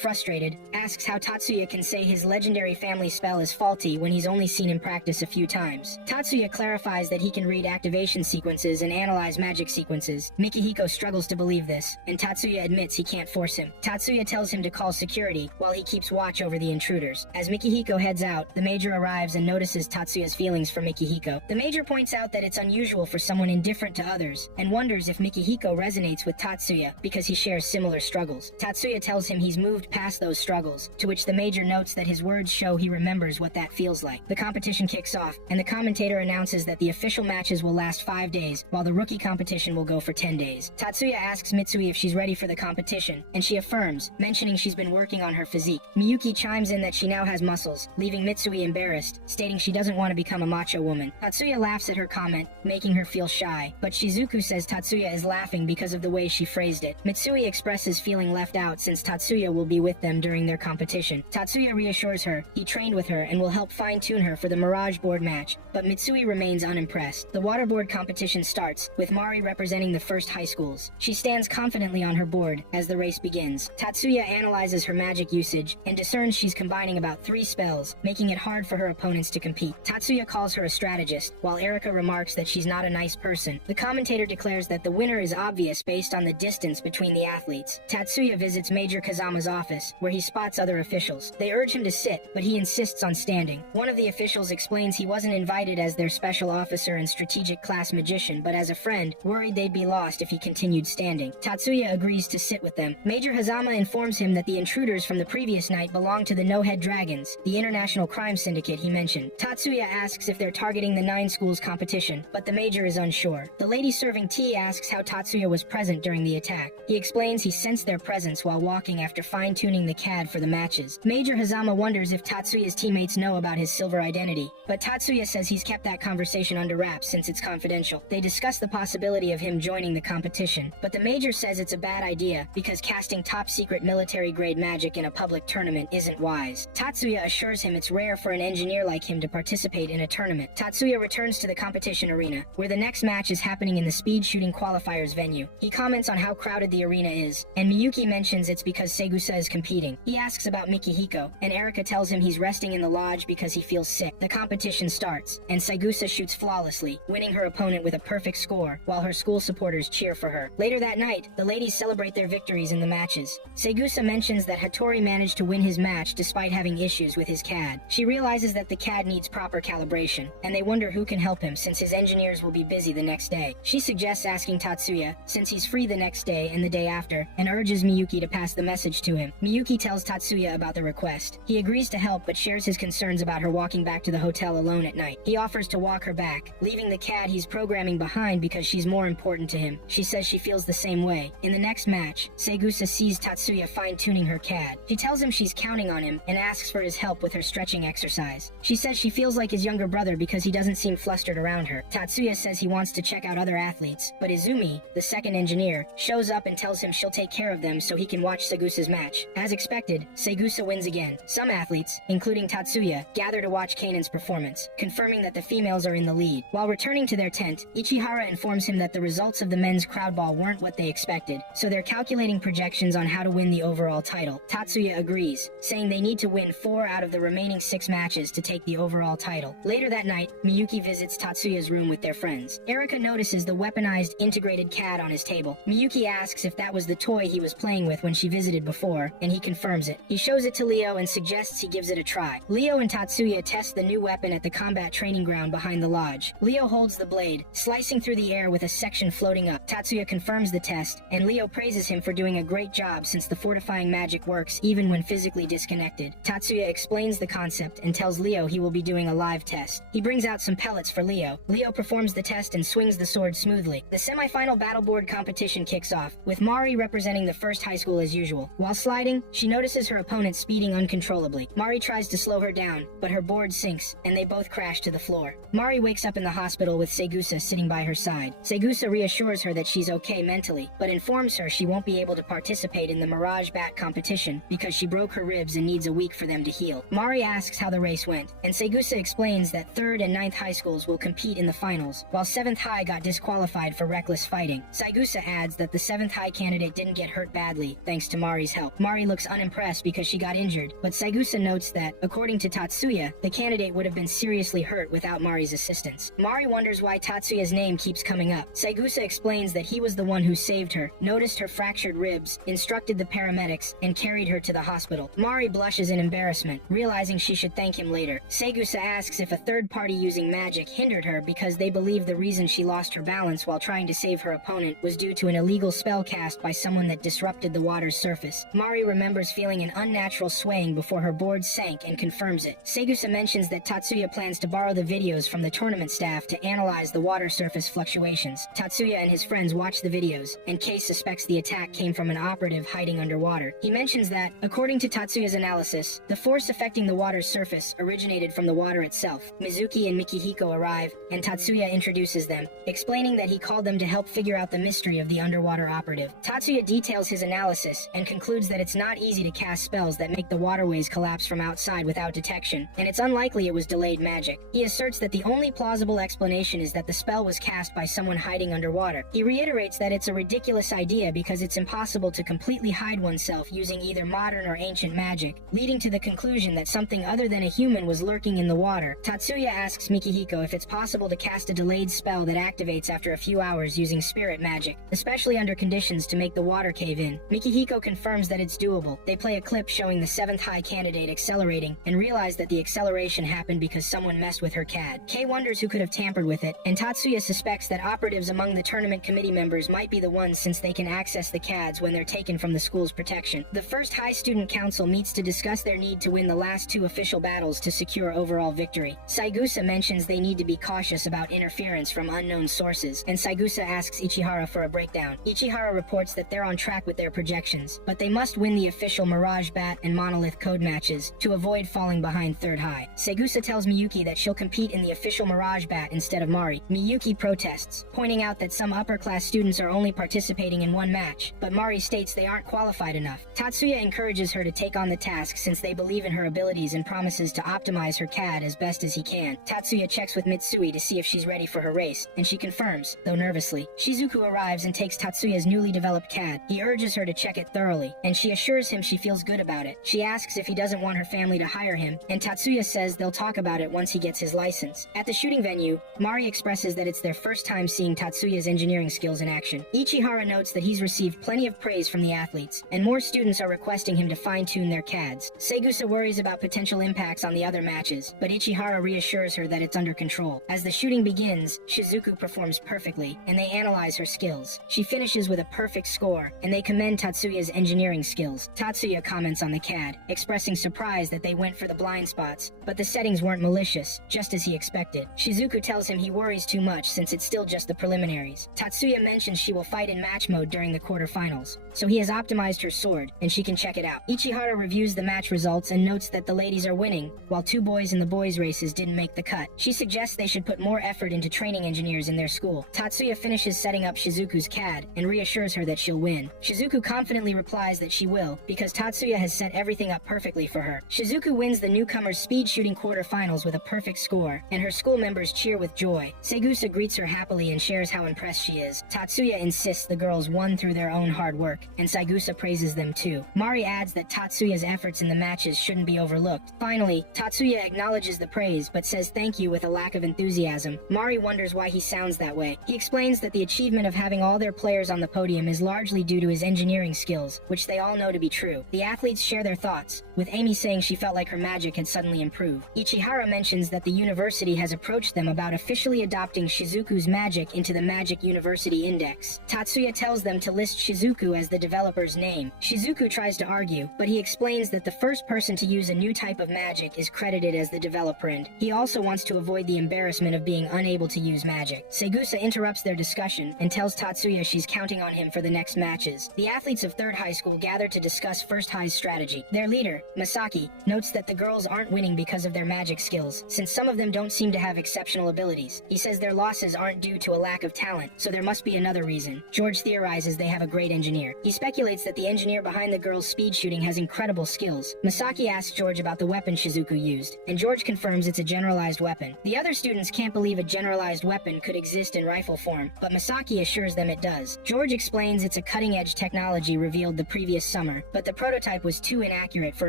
frustrated, asks how Tatsuya can say his legendary family spell is faulty when he's only seen him practice a few times. Tatsuya clarifies that he can read activation sequences and analyze magic sequences. Mikihiko struggles to believe this, and Tatsuya admits he can't force him. Tatsuya tells him to call security while he keeps watch over the intruders. As Mikihiko heads out, the Major arrives and notices Tatsuya's feelings for Mikihiko. The Major points out that it's unusual for someone indifferent to others, and wonders if Mikihiko resonates with Tatsuya because he shares similar struggles. Tatsuya tells him he's moved moved past those struggles, to which the major notes that his words show he remembers what that feels like. The competition kicks off, and the commentator announces that the official matches will last 5 days, while the rookie competition will go for 10 days. Tatsuya asks Mitsui if she's ready for the competition, and she affirms, mentioning she's been working on her physique. Miyuki chimes in that she now has muscles, leaving Mitsui embarrassed, stating she doesn't want to become a macho woman. Tatsuya laughs at her comment, making her feel shy, but Shizuku says Tatsuya is laughing because of the way she phrased it. Mitsui expresses feeling left out since Tatsuya will be with them during their competition. Tatsuya reassures her he trained with her and will help fine-tune her for the Mirage board match, but Mitsui remains unimpressed. The waterboard competition starts, with Mari representing the first high schools. She stands confidently on her board as the race begins. Tatsuya analyzes her magic usage and discerns she's combining about 3 spells, making it hard for her opponents to compete. Tatsuya calls her a strategist, while Erika remarks that she's not a nice person. The commentator declares that the winner is obvious based on the distance between the athletes. Tatsuya visits Major Kazama's office, where he spots other officials. They urge him to sit, but he insists on standing. One of the officials explains he wasn't invited as their special officer and strategic class magician, but as a friend, worried they'd be lost if he continued standing. Tatsuya agrees to sit with them. Major Hazama informs him that the intruders from the previous night belong to the No-Head Dragons, the international crime syndicate he mentioned. Tatsuya asks if they're targeting the 9 schools competition, but the major is unsure. The lady serving tea asks how Tatsuya was present during the attack. He explains he sensed their presence while walking after fine-tuning the CAD for the matches. Major Hazama wonders if Tatsuya's teammates know about his silver identity, but Tatsuya says he's kept that conversation under wraps since it's confidential. They discuss the possibility of him joining the competition, but the major says it's a bad idea because casting top-secret military-grade magic in a public tournament isn't wise. Tatsuya assures him it's rare for an engineer like him to participate in a tournament. Tatsuya returns to the competition arena, where the next match is happening in the speed shooting qualifiers venue. He comments on how crowded the arena is, and Miyuki mentions it's because Segusa is competing. He asks about Mikihiko, and Erika tells him he's resting in the lodge because he feels sick. The competition starts, and Segusa shoots flawlessly, winning her opponent with a perfect score, while her school supporters cheer for her. Later that night, the ladies celebrate their victories in the matches. Segusa mentions that Hattori managed to win his match despite having issues with his CAD. She realizes that the CAD needs proper calibration, and they wonder who can help him since his engineers will be busy the next day. She suggests asking Tatsuya, since he's free the next day and the day after, and urges Miyuki to pass the message to him. Miyuki tells Tatsuya about the request. He agrees to help but shares his concerns about her walking back to the hotel alone at night. He offers to walk her back, leaving the CAD he's programming behind because she's more important to him. She says she feels the same way. In the next match, Segusa sees Tatsuya fine-tuning her CAD. She tells him she's counting on him and asks for his help with her stretching exercise. She says she feels like his younger brother because he doesn't seem flustered around her. Tatsuya says he wants to check out other athletes, but Izumi, the second engineer, shows up and tells him she'll take care of them so he can watch Segusa's match. As expected, Segusa wins again. Some athletes, including Tatsuya, gather to watch Kanan's performance, confirming that the females are in the lead. While returning to their tent, Ichihara informs him that the results of the men's crowd ball weren't what they expected, so they're calculating projections on how to win the overall title. Tatsuya agrees, saying they need to win 4 out of the remaining 6 matches to take the overall title. Later that night, Miyuki visits Tatsuya's room with their friends. Erika notices the weaponized integrated CAD on his table. Miyuki asks if that was the toy he was playing with when she visited before, and he confirms it. He shows it to Leo and suggests he gives it a try. Leo and Tatsuya test the new weapon at the combat training ground behind the lodge. Leo holds the blade, slicing through the air with a section floating up. Tatsuya confirms the test, and Leo praises him for doing a great job since the fortifying magic works even when physically disconnected. Tatsuya explains the concept and tells Leo he will be doing a live test. He brings out some pellets for Leo. Leo performs the test and swings the sword smoothly. The semi-final battle board competition kicks off, with Mari representing the first high school as usual. While sliding, she notices her opponent speeding uncontrollably. Mari tries to slow her down, but her board sinks, and they both crash to the floor. Mari wakes up in the hospital with Segusa sitting by her side. Segusa reassures her that she's okay mentally, but informs her she won't be able to participate in the Mirage Bat competition because she broke her ribs and needs a week for them to heal. Mari asks how the race went, and Segusa explains that 3rd and 9th high schools will compete in the finals, while 7th high got disqualified for reckless fighting. Segusa adds that the 7th high candidate didn't get hurt badly, thanks to Mari's help. Mari looks unimpressed because she got injured, but Segusa notes that, according to Tatsuya, the candidate would have been seriously hurt without Mari's assistance. Mari wonders why Tatsuya's name keeps coming up. Segusa explains that he was the one who saved her, noticed her fractured ribs, instructed the paramedics, and carried her to the hospital. Mari blushes in embarrassment, realizing she should thank him later. Segusa asks if a third party using magic hindered her because they believe the reason she lost her balance while trying to save her opponent was due to an illegal spell cast by someone that disrupted the water's surface. Mari Mari remembers feeling an unnatural swaying before her board sank and confirms it. Segusa mentions that Tatsuya plans to borrow the videos from the tournament staff to analyze the water surface fluctuations. Tatsuya and his friends watch the videos, and Kei suspects the attack came from an operative hiding underwater. He mentions that, according to Tatsuya's analysis, the force affecting the water's surface originated from the water itself. Mizuki and Mikihiko arrive, and Tatsuya introduces them, explaining that he called them to help figure out the mystery of the underwater operative. Tatsuya details his analysis and concludes that it's not easy to cast spells that make the waterways collapse from outside without detection, and it's unlikely it was delayed magic. He asserts that the only plausible explanation is that the spell was cast by someone hiding underwater. He reiterates that it's a ridiculous idea because it's impossible to completely hide oneself using either modern or ancient magic, leading to the conclusion that something other than a human was lurking in the water. Tatsuya asks Mikihiko if it's possible to cast a delayed spell that activates after a few hours using spirit magic, especially under conditions to make the water cave in. Mikihiko confirms that it's doable. They play a clip showing the 7th high candidate accelerating and realize that the acceleration happened because someone messed with her CAD. Kei wonders who could have tampered with it, and Tatsuya suspects that operatives among the tournament committee members might be the ones since they can access the CADs when they're taken from the school's protection. The first High Student Council meets to discuss their need to win the last 2 official battles to secure overall victory. Saigusa mentions they need to be cautious about interference from unknown sources, and Saigusa asks Ichihara for a breakdown. Ichihara reports that they're on track with their projections, but they must win the official Mirage Bat and Monolith Code matches to avoid falling behind 3rd High. Saigusa tells Miyuki that she'll compete in the official Mirage Bat instead of Mari. Miyuki protests, pointing out that some upper-class students are only participating in 1 match, but Mari states they aren't qualified enough. Tatsuya encourages her to take on the task since they believe in her abilities and promises to optimize her CAD as best as he can. Tatsuya checks with Mitsui to see if she's ready for her race, and she confirms, though nervously. Shizuku arrives and takes Tatsuya's newly developed CAD. He urges her to check it thoroughly, and she assures him she feels good about it. She asks if he doesn't want her family to hire him, and Tatsuya says they'll talk about it once he gets his license. At the shooting venue, Mari expresses that it's their first time seeing Tatsuya's engineering skills in action. Ichihara notes that he's received plenty of praise from the athletes, and more students are requesting him to fine-tune their CADs. Segusa worries about potential impacts on the other matches, but Ichihara reassures her that it's under control. As the shooting begins, Shizuku performs perfectly, and they analyze her skills. She finishes with a perfect score, and they commend Tatsuya's engineering skills. Tatsuya comments on the CAD, expressing surprise that they went for the blind spots, but the settings weren't malicious, just as he expected. Shizuku tells him he worries too much since it's still just the preliminaries. Tatsuya mentions she will fight in match mode during the quarterfinals, so he has optimized her sword, and she can check it out. Ichihara reviews the match results and notes that the ladies are winning, while 2 boys in the boys' races didn't make the cut. She suggests they should put more effort into training engineers in their school. Tatsuya finishes setting up Shizuku's CAD and reassures her that she'll win. Shizuku confidently replies that she will, because Tatsuya has set everything up perfectly for her. Shizuku wins the newcomers' speed shooting quarterfinals with a perfect score, and her school members cheer with joy. Segusa greets her happily and shares how impressed she is. Tatsuya insists the girls won through their own hard work, and Saigusa praises them too. Mari adds that Tatsuya's efforts in the matches shouldn't be overlooked. Finally, Tatsuya acknowledges the praise but says thank you with a lack of enthusiasm. Mari wonders why he sounds that way. He explains that the achievement of having all their players on the podium is largely due to his engineering skills, which they all know to be true. The athletes share their thoughts, with Amy saying she felt like her magic had suddenly improved. Ichihara mentions that the university has approached them about officially adopting Shizuku's magic into the Magic University Index. Tatsuya tells them to list Shizuku as the developer's name. Shizuku tries to argue, but he explains that the first person to use a new type of magic is credited as the developer, and he also wants to avoid the embarrassment of being unable to use magic. Segusa interrupts their discussion and tells Tatsuya she's counting on him for the next matches. The athletes of 3rd High School gather to discuss 1st High's strategy. Their leader, Masaki, notes that the girls aren't winning because of their magic skills, since some of them don't seem to have exceptional abilities. He says their losses aren't due to a lack of talent, so there must be another reason. George theorizes they have a great engineer. He speculates that the engineer behind the girls' speed shooting has incredible skills. Masaki asks George about the weapon Shizuku used, and George confirms it's a generalized weapon. The other students can't believe a generalized weapon could exist in rifle form, but Masaki assures them it does. George explains it's a cutting-edge technology revealed the previous summer, but the prototype was too inaccurate for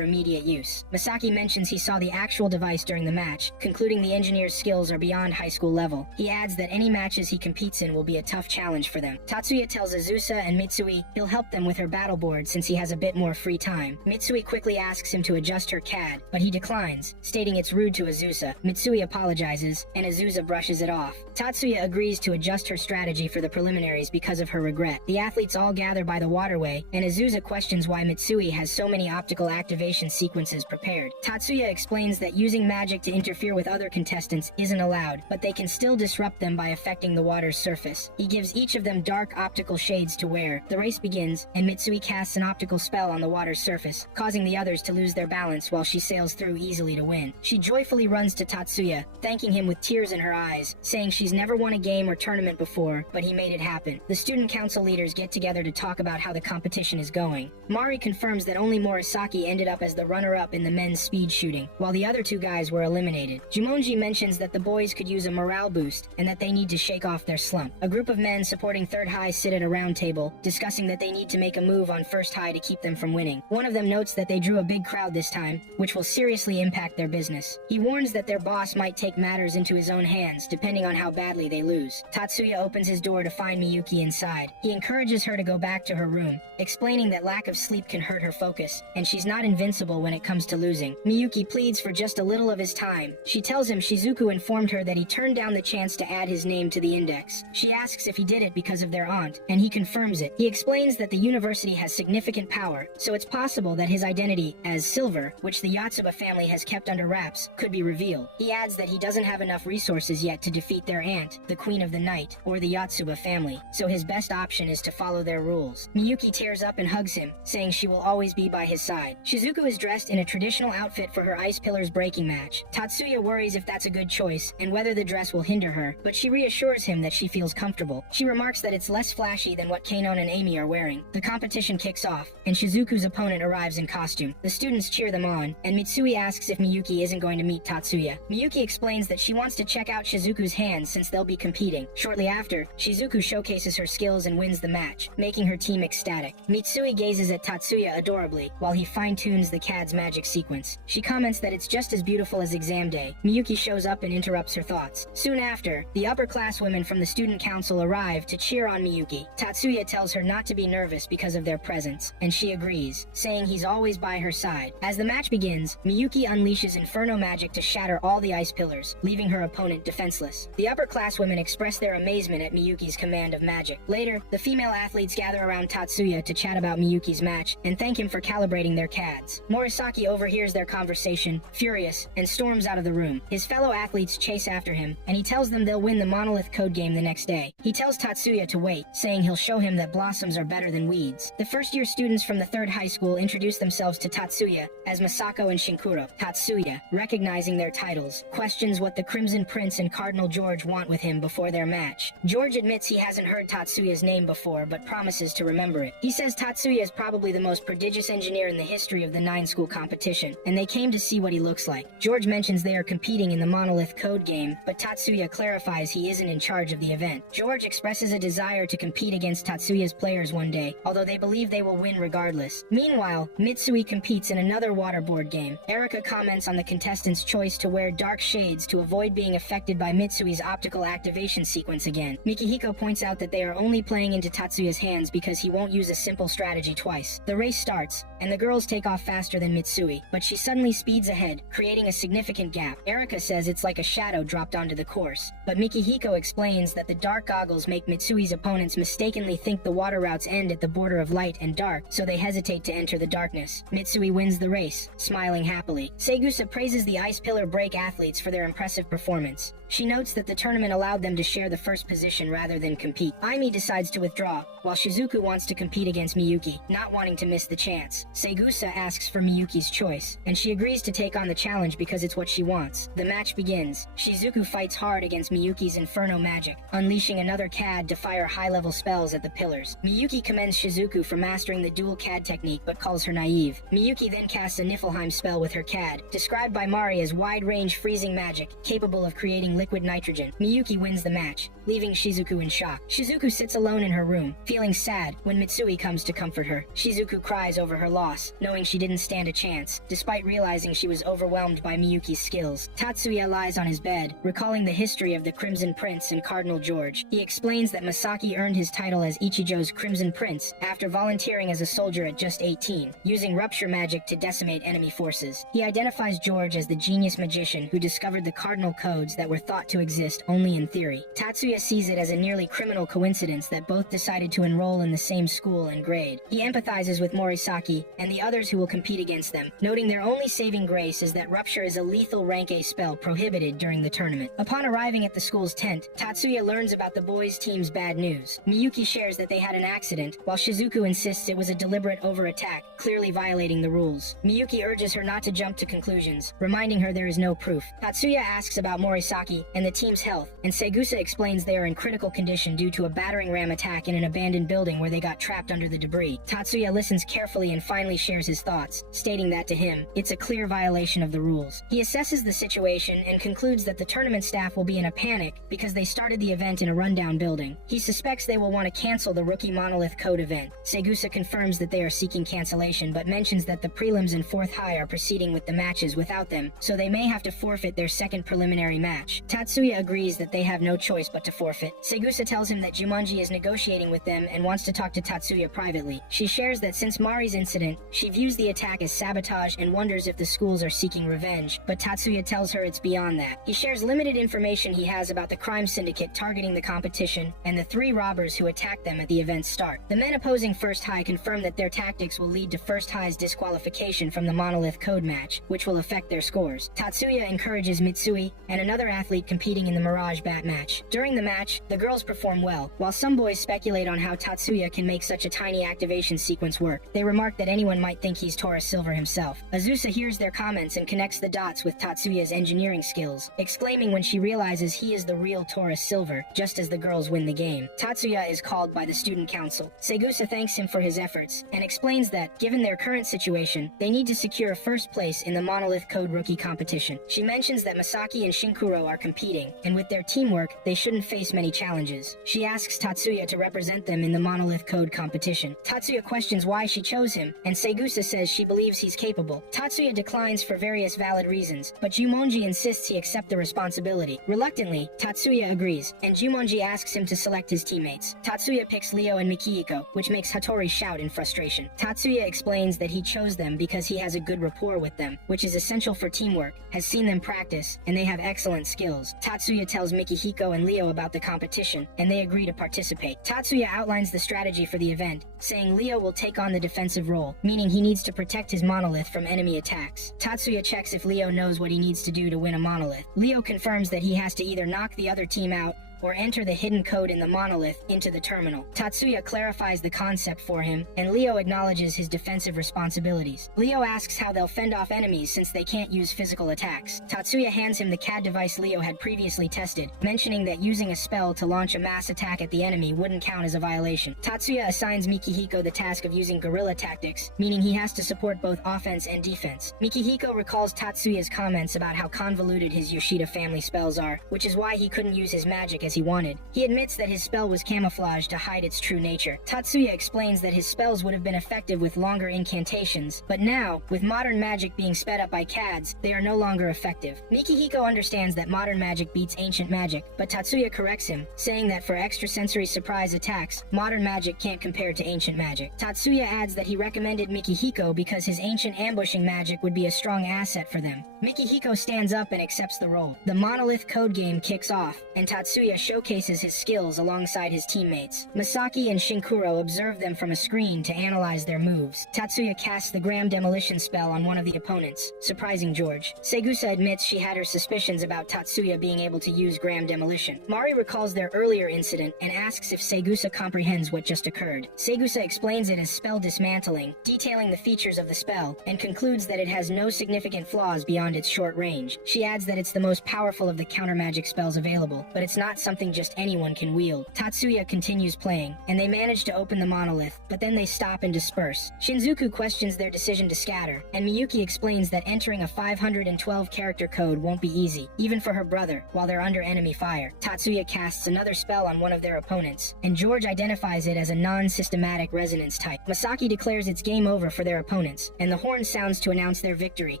immediate use. Masaki mentions he saw the actual device during the match, concluding the engineer's skills are beyond high school level. He adds that any matches he competes in will be a tough challenge for them. Tatsuya tells Azusa and Mitsui he'll help them with her battle board since he has a bit more free time. Mitsui quickly asks him to adjust her CAD, but he declines, stating it's rude to Azusa. Mitsui apologizes, and Azusa brushes it off. Tatsuya agrees to adjust her strategy for the preliminaries because of her regret. The athletes all gather by the waterway, and Azusa questions questions why Mitsui has so many optical activation sequences prepared. Tatsuya explains that using magic to interfere with other contestants isn't allowed, but they can still disrupt them by affecting the water's surface. He gives each of them dark optical shades to wear. The race begins, and Mitsui casts an optical spell on the water's surface, causing the others to lose their balance while she sails through easily to win. She joyfully runs to Tatsuya, thanking him with tears in her eyes, saying she's never won a game or tournament before, but he made it happen. The student council leaders get together to talk about how the competition is going. Mari confirms that only Morisaki ended up as the runner-up in the men's speed shooting, while the other two guys were eliminated. Jumonji mentions that the boys could use a morale boost, and that they need to shake off their slump. A group of men supporting Third High sit at a round table, discussing that they need to make a move on First High to keep them from winning. One of them notes that they drew a big crowd this time, which will seriously impact their business. He warns that their boss might take matters into his own hands, depending on how badly they lose. Tatsuya opens his door to find Miyuki inside. He encourages her to go back to her room, explaining that lack of sleep can hurt her focus, and she's not invincible when it comes to losing. Miyuki pleads for just a little of his time. She tells him Shizuku informed her that he turned down the chance to add his name to the index. She asks if he did it because of their aunt, and he confirms it. He explains that the university has significant power, so it's possible that his identity as Silver, which the Yotsuba family has kept under wraps, could be revealed. He adds that he doesn't have enough resources yet to defeat their aunt, the Queen of the Night, or the Yotsuba family, so his best option is to follow their rules. Miyuki tears up and hugs him, saying she will always be by his side. Shizuku is dressed in a traditional outfit for her Ice Pillars breaking match. Tatsuya worries if that's a good choice, and whether the dress will hinder her, but she reassures him that she feels comfortable. She remarks that it's less flashy than what Keinon and Amy are wearing. The competition kicks off, and Shizuku's opponent arrives in costume. The students cheer them on, and Mitsui asks if Miyuki isn't going to meet Tatsuya. Miyuki explains that she wants to check out Shizuku's hands since they'll be competing. Shortly after, Shizuku showcases her skills and wins the match, making her team ecstatic. Mitsui gazes at Tatsuya adorably, while he fine-tunes the CAD's magic sequence. She comments that it's just as beautiful as exam day. Miyuki shows up and interrupts her thoughts. Soon after, the upper-class women from the student council arrive to cheer on Miyuki. Tatsuya tells her not to be nervous because of their presence, and she agrees, saying he's always by her side. As the match begins, Miyuki unleashes inferno magic to shatter all the ice pillars, leaving her opponent defenseless. The upper-class women express their amazement at Miyuki's command of magic. Later, the female athletes gather around Tatsuya to chat about Miyuki's match and thank him for calibrating their CADs. Morisaki overhears their conversation, furious, and storms out of the room. His fellow athletes chase after him, and he tells them they'll win the Monolith Code game the next day. He tells Tatsuya to wait, saying he'll show him that blossoms are better than weeds. The first-year students from the third high school introduce themselves to Tatsuya as Masako and Shinkuro. Tatsuya, recognizing their titles, questions what the Crimson Prince and Cardinal George want with him before their match. George admits he hasn't heard Tatsuya's name before, but promises to remember it. He says Tatsuya is probably the most prodigious engineer in the history of the 9-school competition, and they came to see what he looks like. George mentions they are competing in the Monolith Code game, but Tatsuya clarifies he isn't in charge of the event. George expresses a desire to compete against Tatsuya's players one day, although they believe they will win regardless. Meanwhile, Mitsui competes in another waterboard game. Erika comments on the contestants' choice to wear dark shades to avoid being affected by Mitsui's optical activation sequence again. Mikihiko points out that they are only playing into Tatsuya's hands because he won't use a simple strategy twice. The race starts, and the girls take off faster than Mitsui, but she suddenly speeds ahead, creating a significant gap. Erika says it's like a shadow dropped onto the course, but Mikihiko explains that the dark goggles make Mitsui's opponents mistakenly think the water routes end at the border of light and dark, so they hesitate to enter the darkness. Mitsui wins the race, smiling happily. Segusa praises the Ice Pillar Break athletes for their impressive performance. She notes that the tournament allowed them to share the first position rather than compete. Aimi decides to withdraw, while Shizuku wants to compete against Miyuki, not wanting to miss the chance. Segusa asks for Miyuki's choice, and she agrees to take on the challenge because it's what she wants. The match begins. Shizuku fights hard against Miyuki's Inferno magic, unleashing another CAD to fire high-level spells at the pillars. Miyuki commends Shizuku for mastering the dual CAD technique but calls her naive. Miyuki then casts a Niflheim spell with her CAD, described by Mari as wide-range freezing magic, capable of creating liquid nitrogen. Miyuki wins the match, leaving Shizuku in shock. Shizuku sits alone in her room, feeling sad when Mitsui comes to comfort her. Shizuku cries over her loss, knowing she didn't stand a chance, despite realizing she was overwhelmed by Miyuki's skills. Tatsuya lies on his bed, recalling the history of the Crimson Prince and Cardinal George. He explains that Masaki earned his title as Ichijo's Crimson Prince after volunteering as a soldier at just 18, using rupture magic to decimate enemy forces. He identifies George as the genius magician who discovered the cardinal codes that were thought to exist only in theory. Tatsuya Tatsuya sees it as a nearly criminal coincidence that both decided to enroll in the same school and grade. He empathizes with Morisaki and the others who will compete against them, noting their only saving grace is that Rupture is a lethal rank A spell prohibited during the tournament. Upon arriving at the school's tent, Tatsuya learns about the boys' team's bad news. Miyuki shares that they had an accident, while Shizuku insists it was a deliberate overattack, clearly violating the rules. Miyuki urges her not to jump to conclusions, reminding her there is no proof. Tatsuya asks about Morisaki and the team's health, and Segusa explains they are in critical condition due to a battering ram attack in an abandoned building where they got trapped under the debris. Tatsuya listens carefully and finally shares his thoughts, stating that to him, it's a clear violation of the rules. He assesses the situation and concludes that the tournament staff will be in a panic because they started the event in a rundown building. He suspects they will want to cancel the Rookie Monolith Code event. Segusa confirms that they are seeking cancellation, but mentions that the prelims and 4th High are proceeding with the matches without them, so they may have to forfeit their second preliminary match. Tatsuya agrees that they have no choice but to forfeit. Segusa tells him that Jumanji is negotiating with them and wants to talk to Tatsuya privately. She shares that since Mari's incident, she views the attack as sabotage and wonders if the schools are seeking revenge, but Tatsuya tells her it's beyond that. He shares limited information he has about the crime syndicate targeting the competition and the 3 robbers who attacked them at the event's start. The men opposing 1st High confirm that their tactics will lead to 1st High's disqualification from the Monolith Code match, which will affect their scores. Tatsuya encourages Mitsui and another athlete competing in the Mirage Bat match. During the match, the girls perform well, while some boys speculate on how Tatsuya can make such a tiny activation sequence work. They remark that anyone might think he's Taurus Silver himself. Azusa hears their comments and connects the dots with Tatsuya's engineering skills, exclaiming when she realizes he is the real Taurus Silver, just as the girls win the game. Tatsuya is called by the student council. Segusa thanks him for his efforts, and explains that, given their current situation, they need to secure 1st place in the Monolith Code rookie competition. She mentions that Masaki and Shinkuro are competing, and with their teamwork, they shouldn't face many challenges. She asks Tatsuya to represent them in the Monolith Code competition. Tatsuya questions why she chose him, and Segusa says she believes he's capable. Tatsuya declines for various valid reasons, but Jumonji insists he accept the responsibility. Reluctantly, Tatsuya agrees, and Jumonji asks him to select his teammates. Tatsuya picks Leo and Mikihiko, which makes Hattori shout in frustration. Tatsuya explains that he chose them because he has a good rapport with them, which is essential for teamwork, has seen them practice, and they have excellent skills. Tatsuya tells Mikihiko and Leo about the competition, and they agree to participate. Tatsuya outlines the strategy for the event, saying Leo will take on the defensive role, meaning he needs to protect his monolith from enemy attacks. Tatsuya checks if Leo knows what he needs to do to win a monolith. Leo confirms that he has to either knock the other team out or enter the hidden code in the monolith into the terminal. Tatsuya clarifies the concept for him, and Leo acknowledges his defensive responsibilities. Leo asks how they'll fend off enemies since they can't use physical attacks. Tatsuya hands him the CAD device Leo had previously tested, mentioning that using a spell to launch a mass attack at the enemy wouldn't count as a violation. Tatsuya assigns Mikihiko the task of using guerrilla tactics, meaning he has to support both offense and defense. Mikihiko recalls Tatsuya's comments about how convoluted his Yoshida family spells are, which is why he couldn't use his magic as he wanted. He admits that his spell was camouflaged to hide its true nature. Tatsuya explains that his spells would have been effective with longer incantations, but now, with modern magic being sped up by CADs, they are no longer effective. Mikihiko understands that modern magic beats ancient magic, but Tatsuya corrects him, saying that for extrasensory surprise attacks, modern magic can't compare to ancient magic. Tatsuya adds that he recommended Mikihiko because his ancient ambushing magic would be a strong asset for them. Mikihiko stands up and accepts the role. The Monolith Code game kicks off, and Tatsuya showcases his skills alongside his teammates. Masaki and Shinkuro observe them from a screen to analyze their moves. Tatsuya casts the Gram Demolition spell on one of the opponents, surprising George. Segusa admits she had her suspicions about Tatsuya being able to use Gram Demolition. Mari recalls their earlier incident and asks if Segusa comprehends what just occurred. Segusa explains it as spell dismantling, detailing the features of the spell, and concludes that it has no significant flaws beyond its short range. She adds that it's the most powerful of the counter magic spells available, but it's not something just anyone can wield. Tatsuya continues playing, and they manage to open the monolith, but then they stop and disperse. Shinzuku questions their decision to scatter, and Miyuki explains that entering a 512 character code won't be easy, even for her brother, while they're under enemy fire. Tatsuya casts another spell on one of their opponents, and George identifies it as a non-systematic resonance type. Masaki declares it's game over for their opponents, and the horn sounds to announce their victory,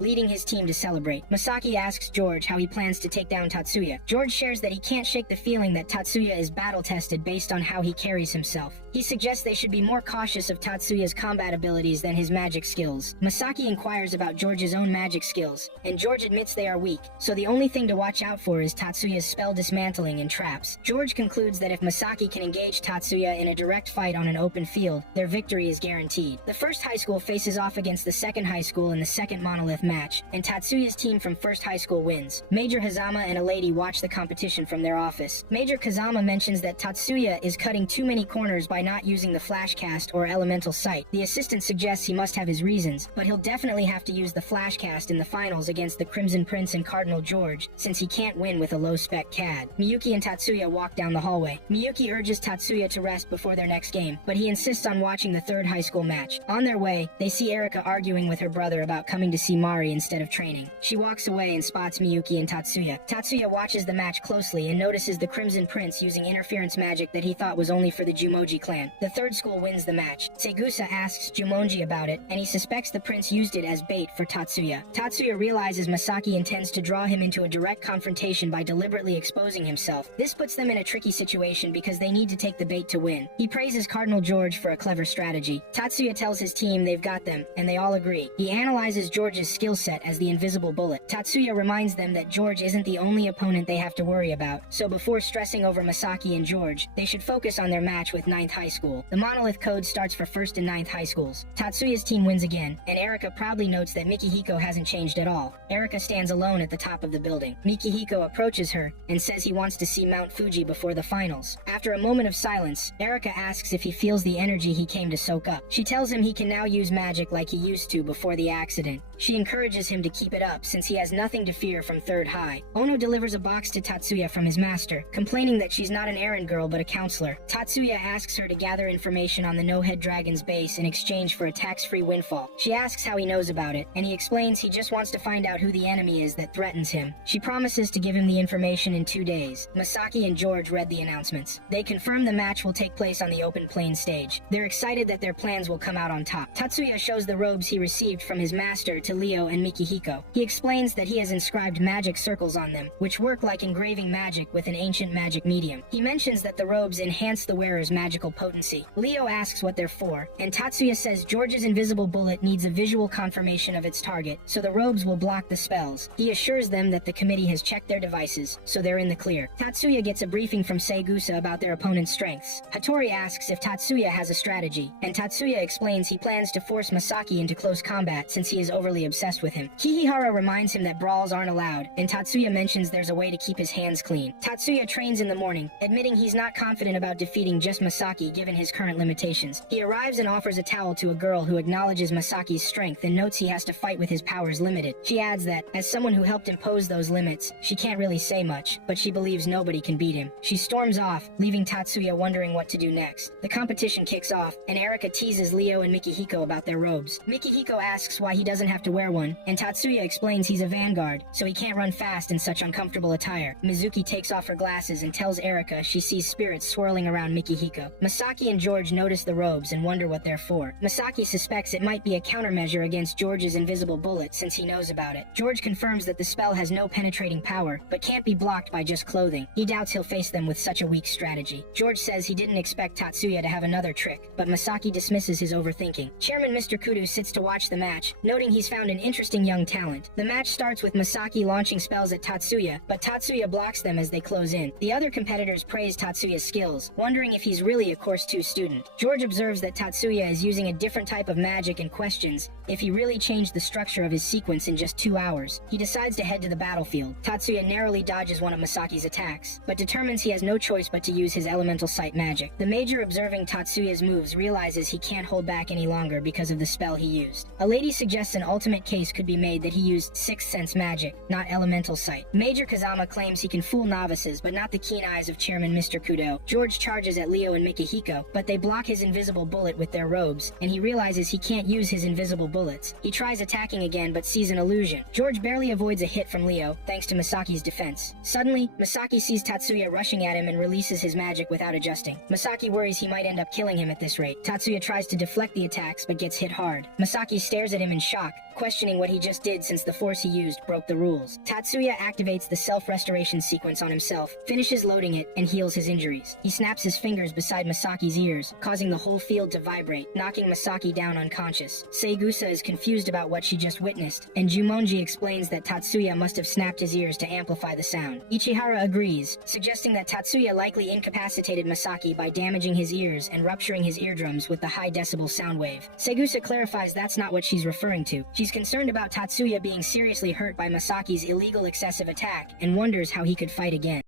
leading his team to celebrate. Masaki asks George how he plans to take down Tatsuya. George shares that he can't shake the feeling that Tatsuya is battle-tested based on how he carries himself. He suggests they should be more cautious of Tatsuya's combat abilities than his magic skills. Masaki inquires about George's own magic skills, and George admits they are weak, so the only thing to watch out for is Tatsuya's spell dismantling and traps. George concludes that if Masaki can engage Tatsuya in a direct fight on an open field, their victory is guaranteed. The first high school faces off against the second high school in the second monolith match, and Tatsuya's team from first high school wins. Major Hazama and a lady watch the competition from their office. Major Kazama mentions that Tatsuya is cutting too many corners by not using the flash cast or elemental sight. The assistant suggests he must have his reasons, but he'll definitely have to use the flash cast in the finals against the Crimson Prince and Cardinal George, since he can't win with a low-spec CAD. Miyuki and Tatsuya walk down the hallway. Miyuki urges Tatsuya to rest before their next game, but he insists on watching the third high school match. On their way, they see Erika arguing with her brother about coming to see Mari instead of training. She walks away and spots Miyuki and Tatsuya. Tatsuya watches the match closely and notices the Crimson Prince using interference magic that he thought was only for the Jumonji clan. The third school wins the match. Segusa asks Jumonji about it, and he suspects the prince used it as bait for Tatsuya. Tatsuya realizes Masaki intends to draw him into a direct confrontation by deliberately exposing himself. This puts them in a tricky situation because they need to take the bait to win. He praises Cardinal George for a clever strategy. Tatsuya tells his team they've got them, and they all agree. He analyzes George's skill set as the invisible bullet. Tatsuya reminds them that George isn't the only opponent they have to worry about, so before stressing over Masaki and George, they should focus on their match with 9th High School. The monolith code starts for 1st and 9th High Schools. Tatsuya's team wins again, and Erika proudly notes that Mikihiko hasn't changed at all. Erika stands alone at the top of the building. Mikihiko approaches her and says he wants to see Mount Fuji before the finals. After a moment of silence, Erika asks if he feels the energy he came to soak up. She tells him he can now use magic like he used to before the accident. She encourages him to keep it up since he has nothing to fear from 3rd High. Ono delivers a box to Tatsuya from his master, complaining that she's not an errand girl but a counselor. Tatsuya asks her to gather information on the No-Head Dragon's base in exchange for a tax-free windfall. She asks how he knows about it, and he explains he just wants to find out who the enemy is that threatens him. She promises to give him the information in 2 days. Masaki and George read the announcements. They confirm the match will take place on the open plain stage. They're excited that their plans will come out on top. Tatsuya shows the robes he received from his master to Leo and Mikihiko. He explains that he has inscribed magic circles on them, which work like engraving magic with an ancient magic medium. He mentions that the robes enhance the wearer's magical potency. Leo asks what they're for, and Tatsuya says George's invisible bullet needs a visual confirmation of its target, so the robes will block the spells. He assures them that the committee has checked their devices, so they're in the clear. Tatsuya gets a briefing from Segusa about their opponent's strengths. Hattori asks if Tatsuya has a strategy, and Tatsuya explains he plans to force Masaki into close combat since he is overly obsessed with him. Kihihara reminds him that brawls aren't allowed, and Tatsuya mentions there's a way to keep his hands clean. Tatsuya trains in the morning, admitting he's not confident about defeating just Masaki given his current limitations. He arrives and offers a towel to a girl who acknowledges Masaki's strength and notes he has to fight with his powers limited. She adds that, as someone who helped impose those limits, she can't really say much, but she believes nobody can beat him. She storms off, leaving Tatsuya wondering what to do next. The competition kicks off, and Erika teases Leo and Mikihiko about their robes. Mikihiko asks why he doesn't have to wear one, and Tatsuya explains he's a vanguard, so he can't run fast in such uncomfortable attire. Mizuki takes off her glasses and tells Erika she sees spirits swirling around Mikihiko. Masaki and George notice the robes and wonder what they're for. Masaki suspects it might be a countermeasure against George's invisible bullet since he knows about it. George confirms that the spell has no penetrating power, but can't be blocked by just clothing. He doubts he'll face them with such a weak strategy. George says he didn't expect Tatsuya to have another trick, but Masaki dismisses his overthinking. Chairman Mr. Kudo sits to watch the match, noting he's found an interesting young talent. The match starts with Masaki launching spells at Tatsuya, but Tatsuya blocks them as they close in. The other competitors praise Tatsuya's skills, wondering if he's really a Course 2 student. George observes that Tatsuya is using a different type of magic and questions if he really changed the structure of his sequence in just 2 hours. He decides to head to the battlefield. Tatsuya narrowly dodges one of Masaki's attacks, but determines he has no choice but to use his elemental sight magic. The major observing Tatsuya's moves realizes he can't hold back any longer because of the spell he used. A lady suggests an ultimate case could be made that he used sixth sense magic, not elemental sight. Major Kazama claims he can fool novices, but not the keen eyes of Chairman Mr. Kudo. George charges at Leo and Mikihiko, but they block his invisible bullet with their robes, and he realizes he can't use his invisible bullets. He tries attacking again but sees an illusion. George barely avoids a hit from Leo, thanks to Masaki's defense. Suddenly, Masaki sees Tatsuya rushing at him and releases his magic without adjusting. Masaki worries he might end up killing him at this rate. Tatsuya tries to deflect the attacks but gets hit hard. Masaki stares at him in shock, questioning what he just did since the force he used broke the rules. Tatsuya activates the self-restoration sequence on himself, finishes loading it, and heals his injuries. He snaps his fingers beside Masaki Masaki's ears, causing the whole field to vibrate, knocking Masaki down unconscious. Seigusa is confused about what she just witnessed, and Jumonji explains that Tatsuya must have snapped his ears to amplify the sound. Ichihara agrees, suggesting that Tatsuya likely incapacitated Masaki by damaging his ears and rupturing his eardrums with the high decibel sound wave. Seigusa clarifies that's not what she's referring to. She's concerned about Tatsuya being seriously hurt by Masaki's illegal excessive attack and wonders how he could fight again.